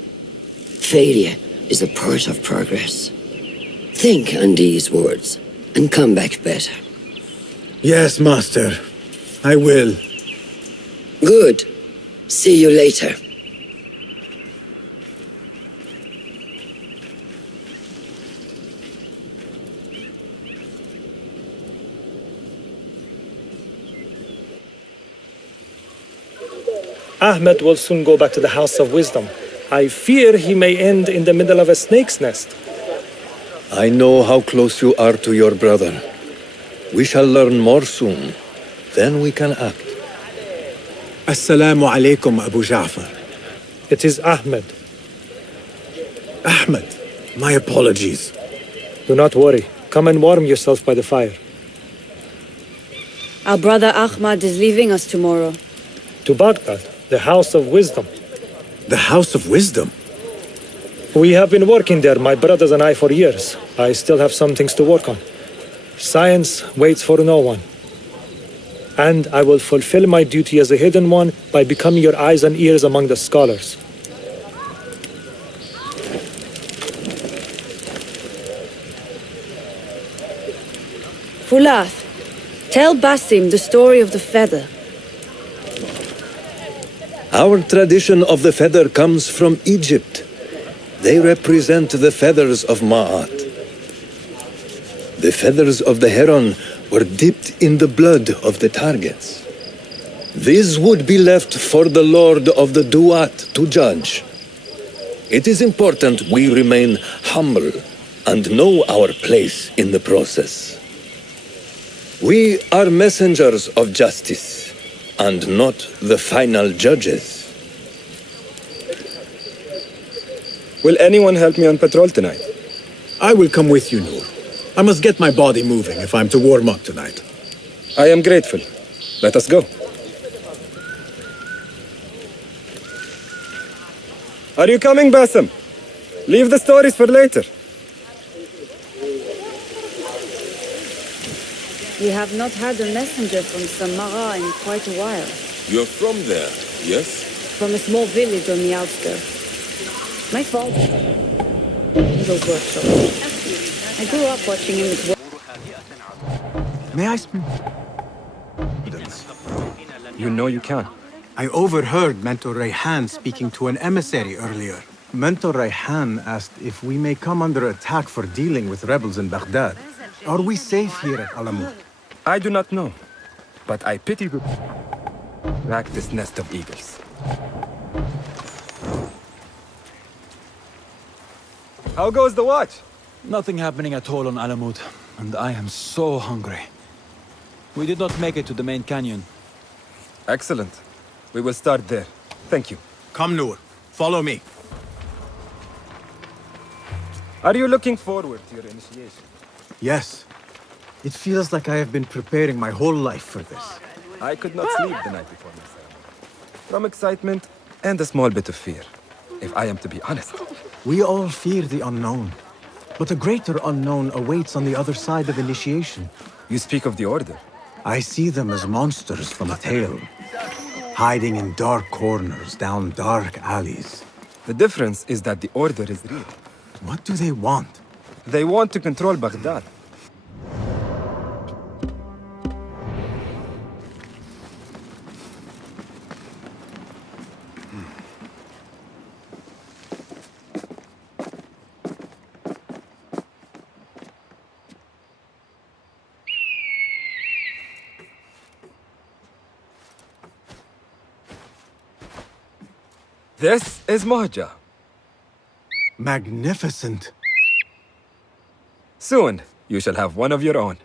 Failure is a part of progress. Think on these words and come back better. Yes, Master. I will. Good. See you later. Ahmed will soon go back to the House of Wisdom. I fear he may end in the middle of a snake's nest. I know how close you are to your brother. We shall learn more soon. Then we can act. Assalamu alaikum, Abu Ja'far. It is Ahmed. Ahmed, my apologies. Do not worry. Come and warm yourself by the fire. Our brother Ahmad is leaving us tomorrow. To Baghdad, the House of Wisdom. The House of Wisdom? We have been working there, my brothers and I, for years. I still have some things to work on. Science waits for no one. And I will fulfill my duty as a hidden one by becoming your eyes and ears among the scholars. Fulath, tell Basim the story of the feather. Our tradition of the feather comes from Egypt. They represent the feathers of Ma'at. The feathers of the heron were dipped in the blood of the targets. These would be left for the Lord of the Duat to judge. It is important we remain humble and know our place in the process. We are messengers of justice. and not the final judges. Will anyone help me on patrol tonight? I will come with you, Noor. I must get my body moving if I'm to warm up tonight. I am grateful. Let us go. Are you coming, Bassem? Leave the stories for later. We have not had a messenger from Samara in quite a while. You're from there, yes? From a small village on the outskirts. My father. Those workshops. I grew up watching him at work. May I speak? You know you can. I overheard Mentor Rayhan speaking to an emissary earlier. Mentor Rayhan asked if we may come under attack for dealing with rebels in Baghdad. Are we safe here at Alamut? I do not know, but I pity the... like this nest of eagles. How goes the watch? Nothing happening at all on Alamut, and I am so hungry. We did not make it to the main canyon. Excellent. We will start there. Thank you. Come, Noor. Follow me. Are you looking forward to your initiation? Yes. It feels like I have been preparing my whole life for this. I could not sleep the night before my ceremony. From excitement and a small bit of fear, if I am to be honest. We all fear the unknown. But a greater unknown awaits on the other side of initiation. You speak of the Order. I see them as monsters from a tale, hiding in dark corners, down dark alleys. The difference is that the Order is real. What do they want? They want to control Baghdad. This is Mahja. Magnificent. Soon, you shall have one of your own.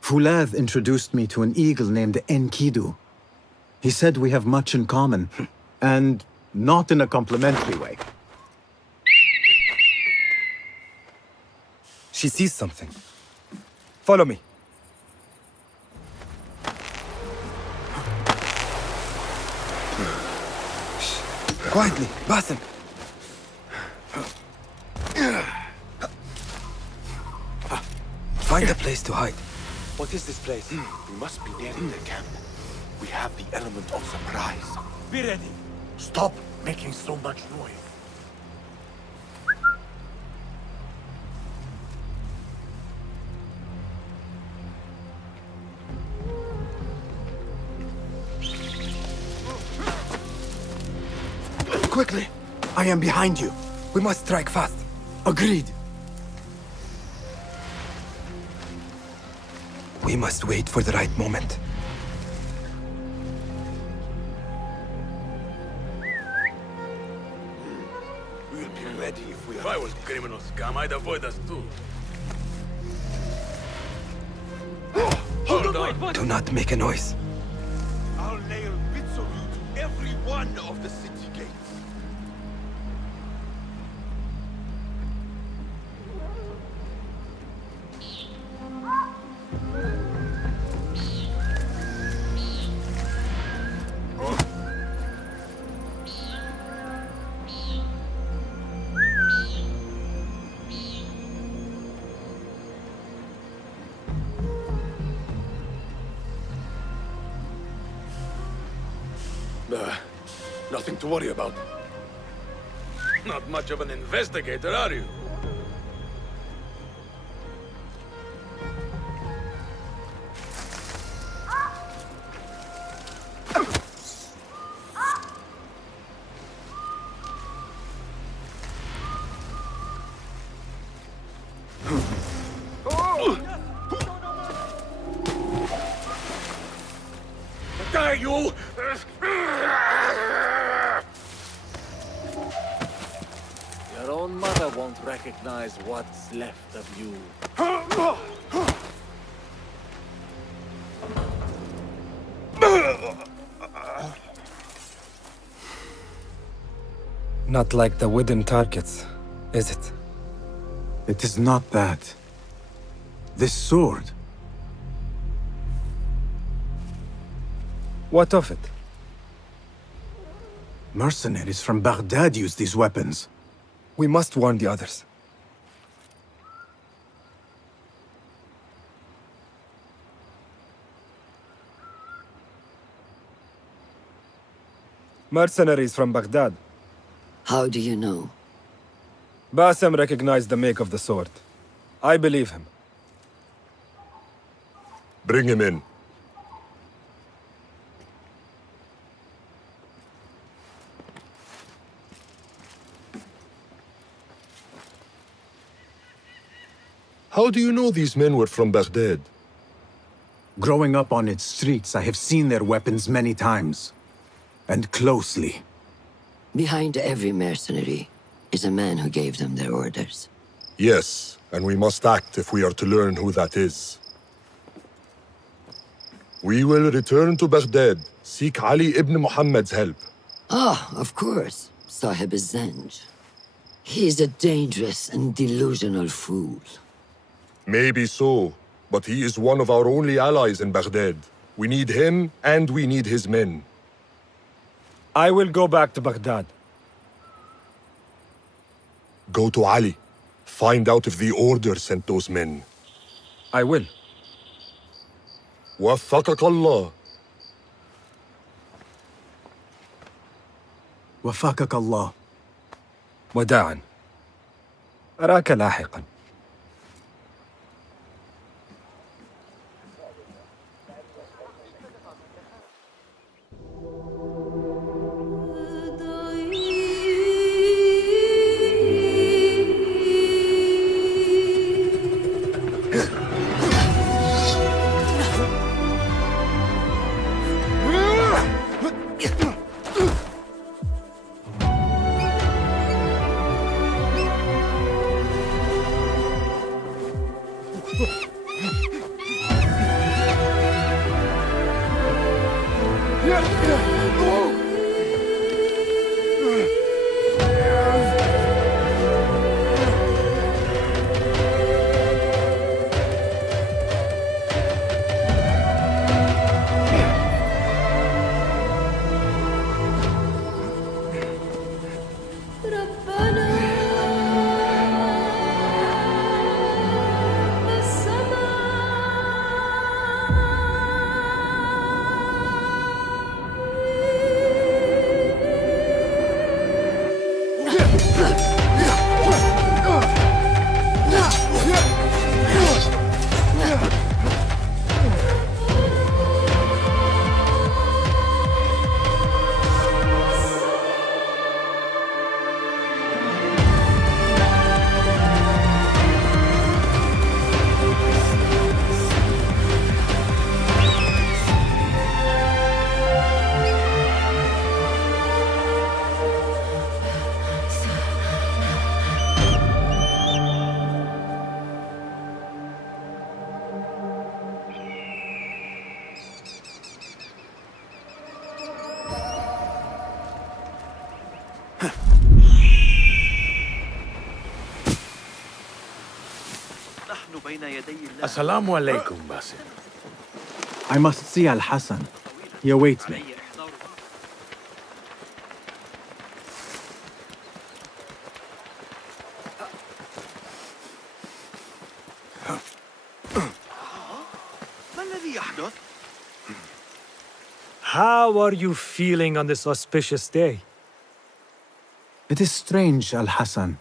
Fulad introduced me to an eagle named Enkidu. He said we have much in common, and not in a complimentary way. She sees something. Follow me. Quietly, Bassem. Find a place to hide. What is this place? We must be nearing the camp. We have the element of surprise. Be ready. Stop making so much noise. Quickly! I am behind you. We must strike fast. Agreed. We must wait for the right moment. We'll be ready if we are. If I was criminal scum, I'd avoid us too. Hold on! Do not make a noise. I'll nail bits of you to every one of the city gates. Nothing to worry about. Not much of an investigator, are you? Die, you! Your own mother won't recognize what's left of you. Not like the wooden targets, is it? It is not that. This sword. What of it? Mercenaries from Baghdad use these weapons. We must warn the others. Mercenaries from Baghdad. How do you know? Bassem recognized the make of the sword. I believe him. Bring him in. How do you know these men were from Baghdad? Growing up on its streets, I have seen their weapons many times. And closely. Behind every mercenary is a man who gave them their orders. Yes, and we must act if we are to learn who that is. We will return to Baghdad, seek Ali ibn Muhammad's help. Ah, of course, Sahib Zanj. He's a dangerous and delusional fool. Maybe so, but he is one of our only allies in Baghdad. We need him, and we need his men. I will go back to Baghdad. Go to Ali. Find out if the Order sent those men. I will. وفقك الله. وفقك الله. وداعا. أراك لاحقا. Assalamu alaikum, Basim. I must see Al-Hassan. He awaits me. How are you feeling on this auspicious day? It is strange, Al-Hassan.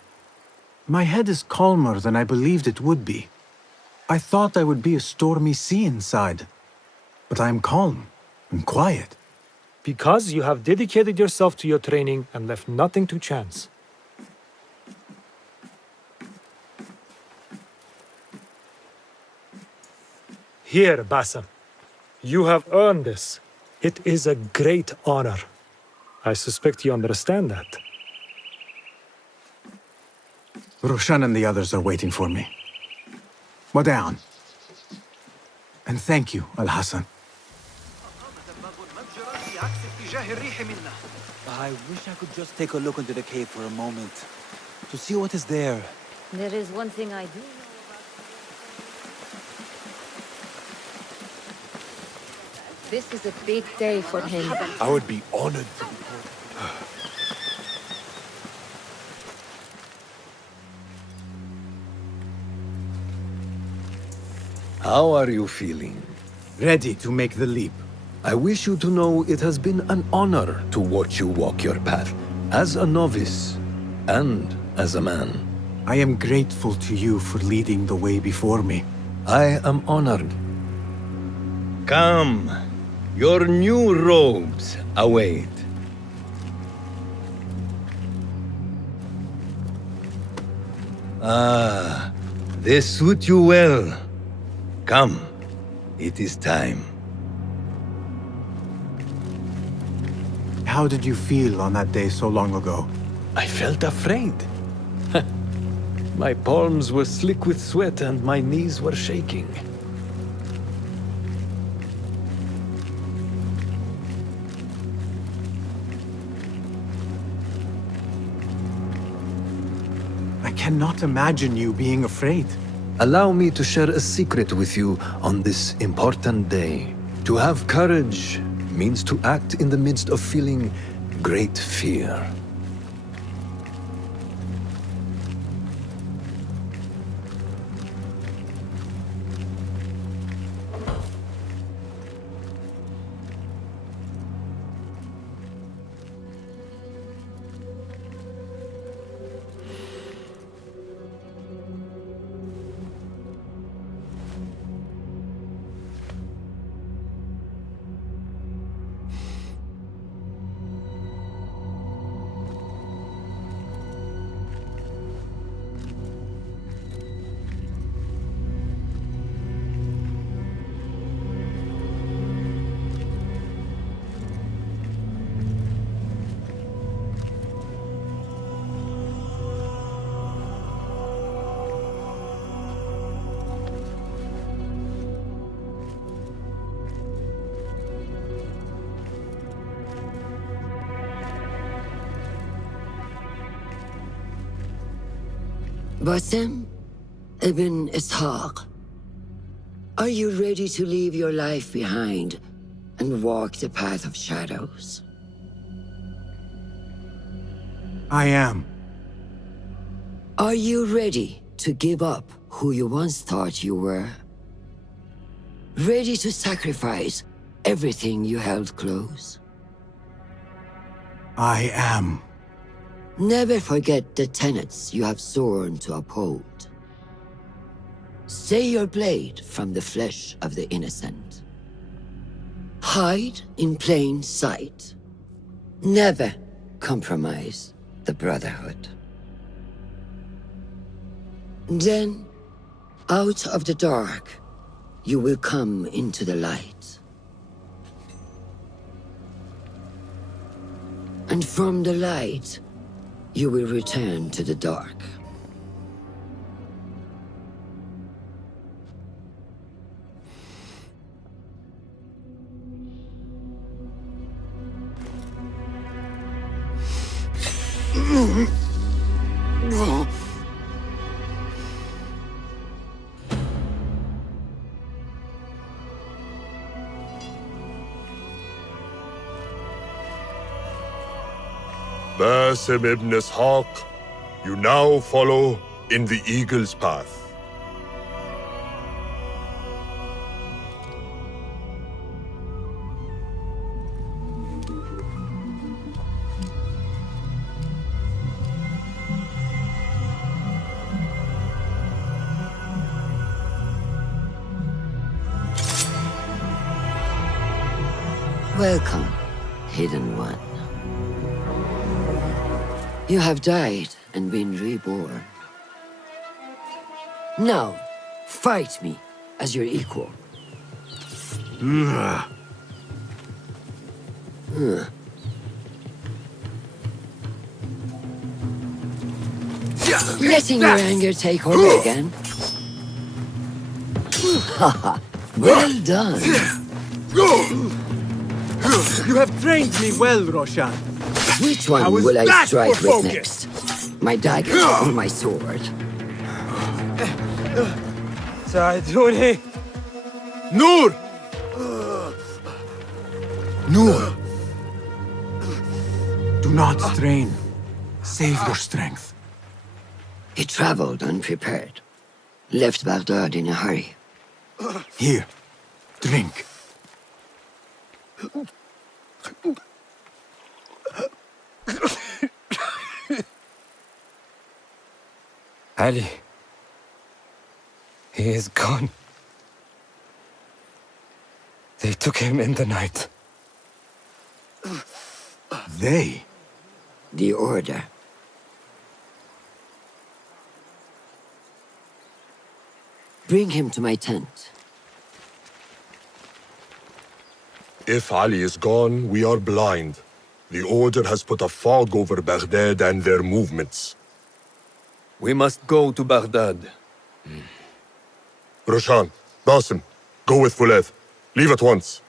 My head is calmer than I believed it would be. I thought I would be a stormy sea inside. But I am calm and quiet. Because you have dedicated yourself to your training and left nothing to chance. Here, Bassem. You have earned this. It is a great honor. I suspect you understand that. Roshan and the others are waiting for me. Wada'an. And thank you, Al-Hassan. I wish I could just take a look into the cave for a moment. To see what is there. There is one thing I do know. This is a big day for him. I would be honored to be How are you feeling? Ready to make the leap. I wish you to know it has been an honor to watch you walk your path, as a novice and as a man. I am grateful to you for leading the way before me. I am honored. Come, your new robes await. Ah, they suit you well. Come, it is time. How did you feel on that day so long ago? I felt afraid. My palms were slick with sweat and my knees were shaking. I cannot imagine you being afraid. Allow me to share a secret with you on this important day. To have courage means to act in the midst of feeling great fear. Basim ibn Ishaq, are you ready to leave your life behind and walk the path of shadows? I am. Are you ready to give up who you once thought you were? Ready to sacrifice everything you held close? I am. Never forget the tenets you have sworn to uphold. Stay your blade from the flesh of the innocent. Hide in plain sight. Never compromise the Brotherhood. Then, out of the dark, you will come into the light. And from the light, you will return to the dark. Basim ibn Ishaq, you now follow in the Eagle's path. Welcome, Hidden One. You have died and been reborn. Now, fight me as your equal. Letting your anger take over again? Haha, well done. You have trained me well, Roshan. Which one will I strike with next? My dagger or my sword? ساعدوني. Noor! Noor! Do not strain. Save your strength. He traveled unprepared. Left Baghdad in a hurry. Here, drink. Ali. He is gone. They took him in the night. They? The Order. Bring him to my tent. If Ali is gone, we are blind. The Order has put a fog over Baghdad and their movements. We must go to Baghdad. Roshan, Basim, go with Fuleth. Leave at once.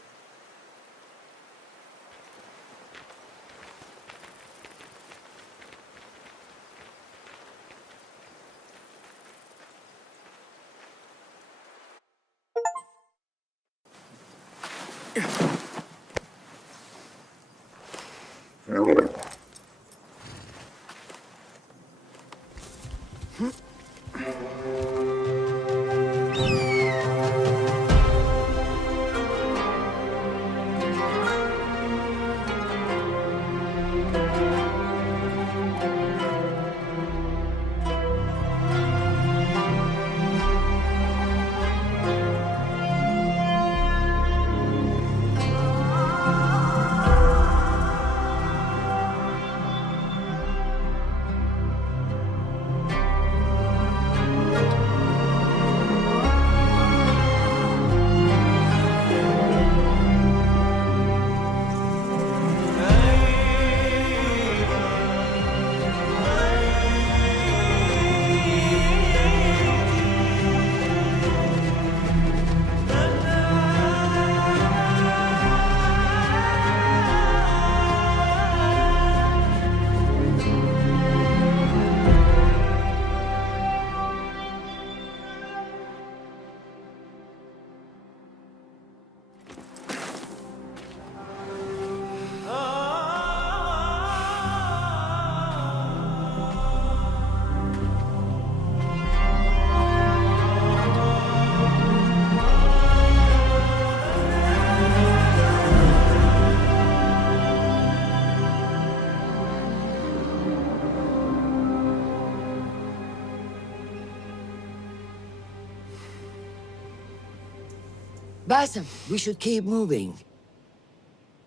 Basim, we should keep moving.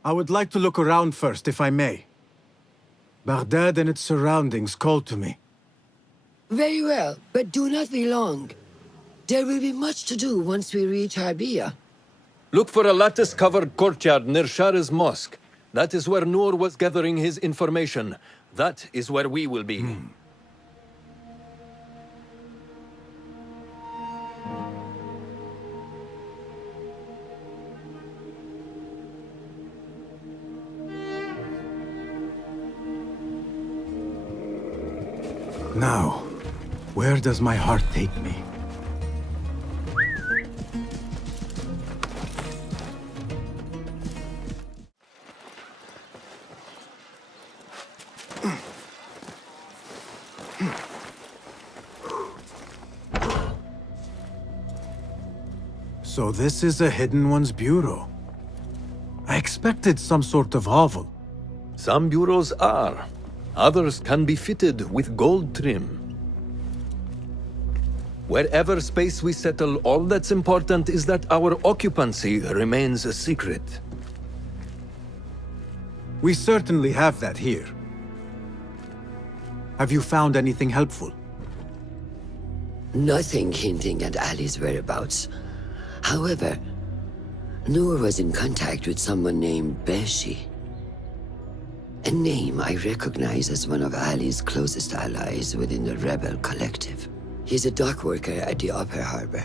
I would like to look around first, if I may. Baghdad and its surroundings call to me. Very well, but do not be long. There will be much to do once we reach Harbiya. Look for a lattice-covered courtyard near Shah's mosque. That is where Noor was gathering his information. That is where we will be. Now, where does my heart take me? So this is a Hidden One's bureau. I expected some sort of hovel. Some bureaus are. Others can be fitted with gold trim. Wherever space we settle, all that's important is that our occupancy remains a secret. We certainly have that here. Have you found anything helpful? Nothing hinting at Ali's whereabouts. However, Noor was in contact with someone named Beshi. A name I recognize as one of Ali's closest allies within the rebel collective. He's a dock worker at the Upper Harbor.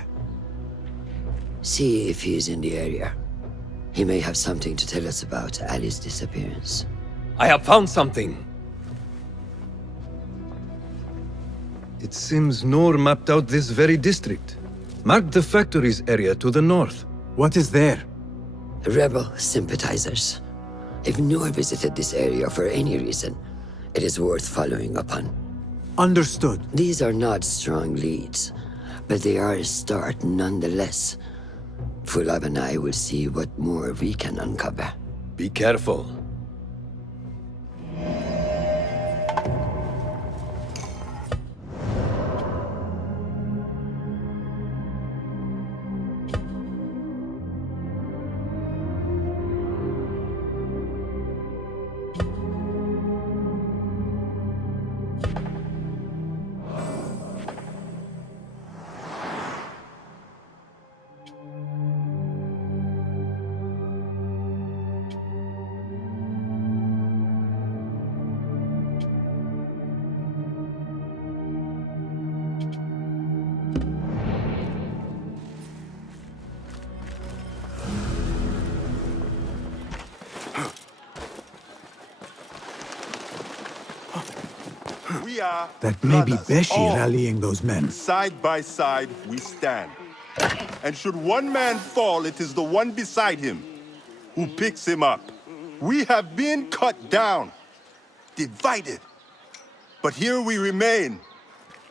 See if he's in the area. He may have something to tell us about Ali's disappearance. I have found something. It seems Noor mapped out this very district. Mark the factories area to the north. What is there? Rebel sympathizers. If Noor visited this area for any reason, it is worth following up on. Understood. These are not strong leads, but they are a start nonetheless. Fulab and I will see what more we can uncover. Be careful. That may be Beshi rallying those men. Side by side, we stand. And should one man fall, it is the one beside him who picks him up. We have been cut down, divided. But here we remain.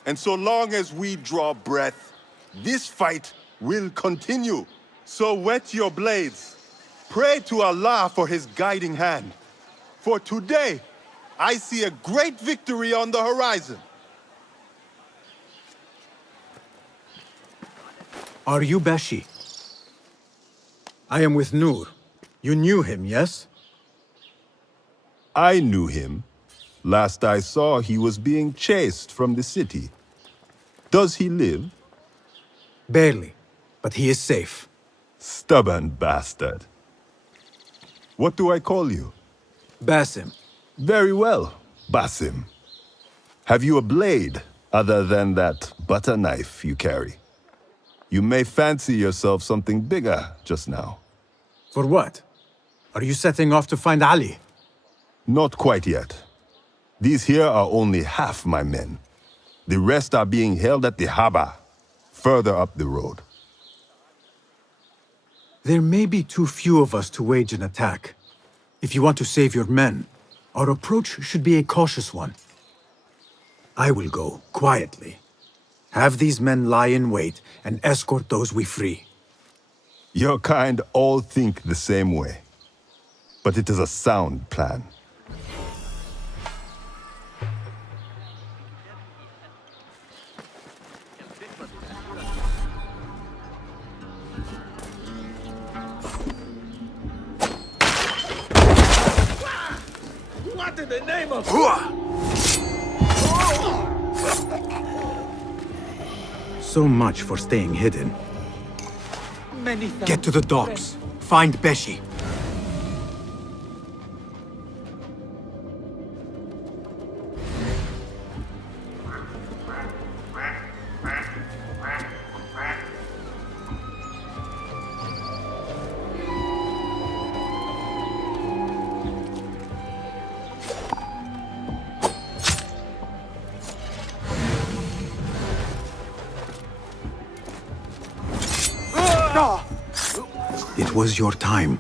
And so long as we draw breath, this fight will continue. So whet your blades. Pray to Allah for his guiding hand. For today, I see a great victory on the horizon. Are you Beshi? I am with Noor. You knew him, yes? I knew him. Last I saw, he was being chased from the city. Does he live? Barely, but he is safe. Stubborn bastard. What do I call you? Basim. Very well, Basim. Have you a blade other than that butter knife you carry? You may fancy yourself something bigger just now. For what? Are you setting off to find Ali? Not quite yet. These here are only half my men. The rest are being held at the Haba, further up the road. There may be too few of us to wage an attack. If you want to save your men, our approach should be a cautious one. I will go, quietly. Have these men lie in wait and escort those we free. Your kind all think the same way. But it is a sound plan. What in the name of... So much for staying hidden. Get to the docks. Find Beshi. It was your time.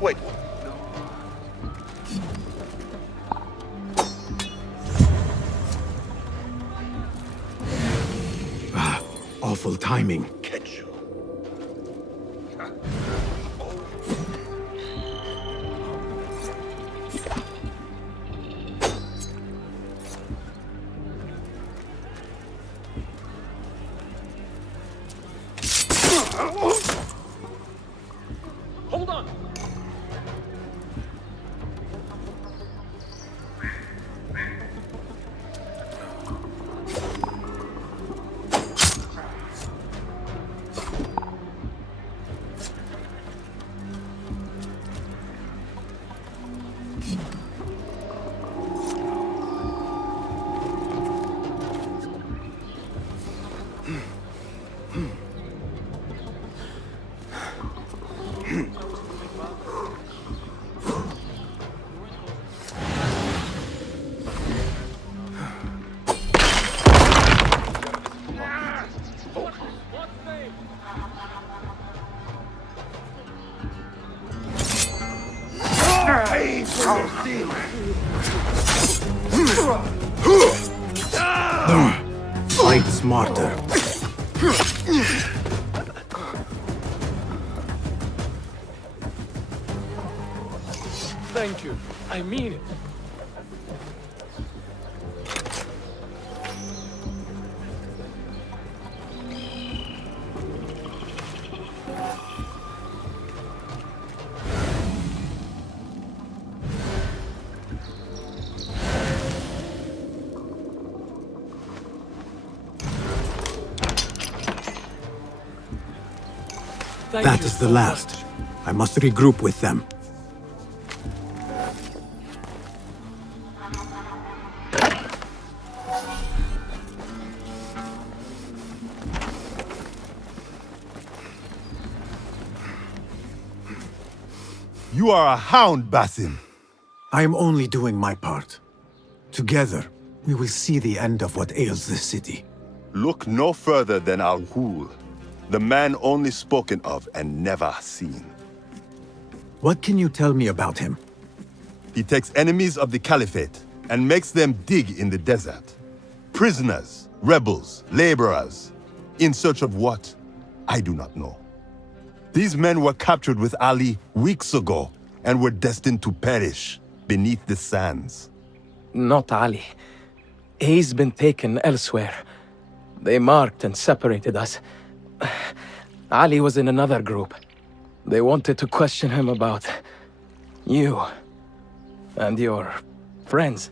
Wait. Awful timing. Catch you. Hold on! Fight smarter. Thank you. I mean it. That is the last. I must regroup with them. You are a hound, Basim. I am only doing my part. Together, we will see the end of what ails this city. Look no further than Al-Ghul, the man only spoken of and never seen. What can you tell me about him? He takes enemies of the Caliphate and makes them dig in the desert. Prisoners, rebels, laborers. In search of what? I do not know. These men were captured with Ali weeks ago and were destined to perish beneath the sands. Not Ali. He's been taken elsewhere. They marked and separated us. Ali was in another group. They wanted to question him about you and your friends.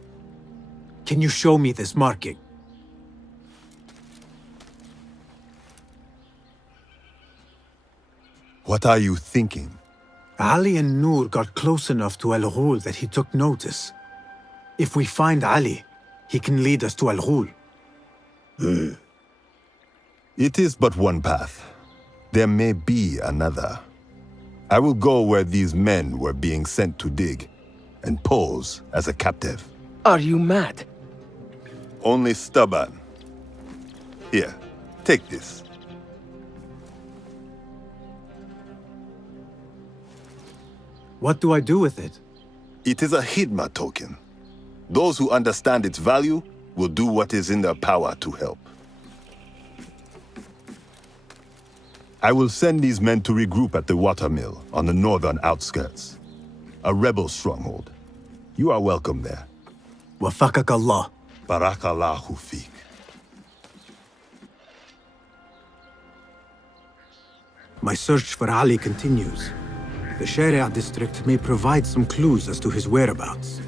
Can you show me this marking? What are you thinking? Ali and Noor got close enough to Al-Ghul that he took notice. If we find Ali, he can lead us to Al-Ghul. It is but one path. There may be another. I will go where these men were being sent to dig, and pose as a captive. Are you mad? Only stubborn. Here, take this. What do I do with it? It is a Hidma token. Those who understand its value will do what is in their power to help. I will send these men to regroup at the watermill on the northern outskirts. A rebel stronghold. You are welcome there. Wafakak Allah. Barakallahu feek. My search for Ali continues. The Sharia district may provide some clues as to his whereabouts.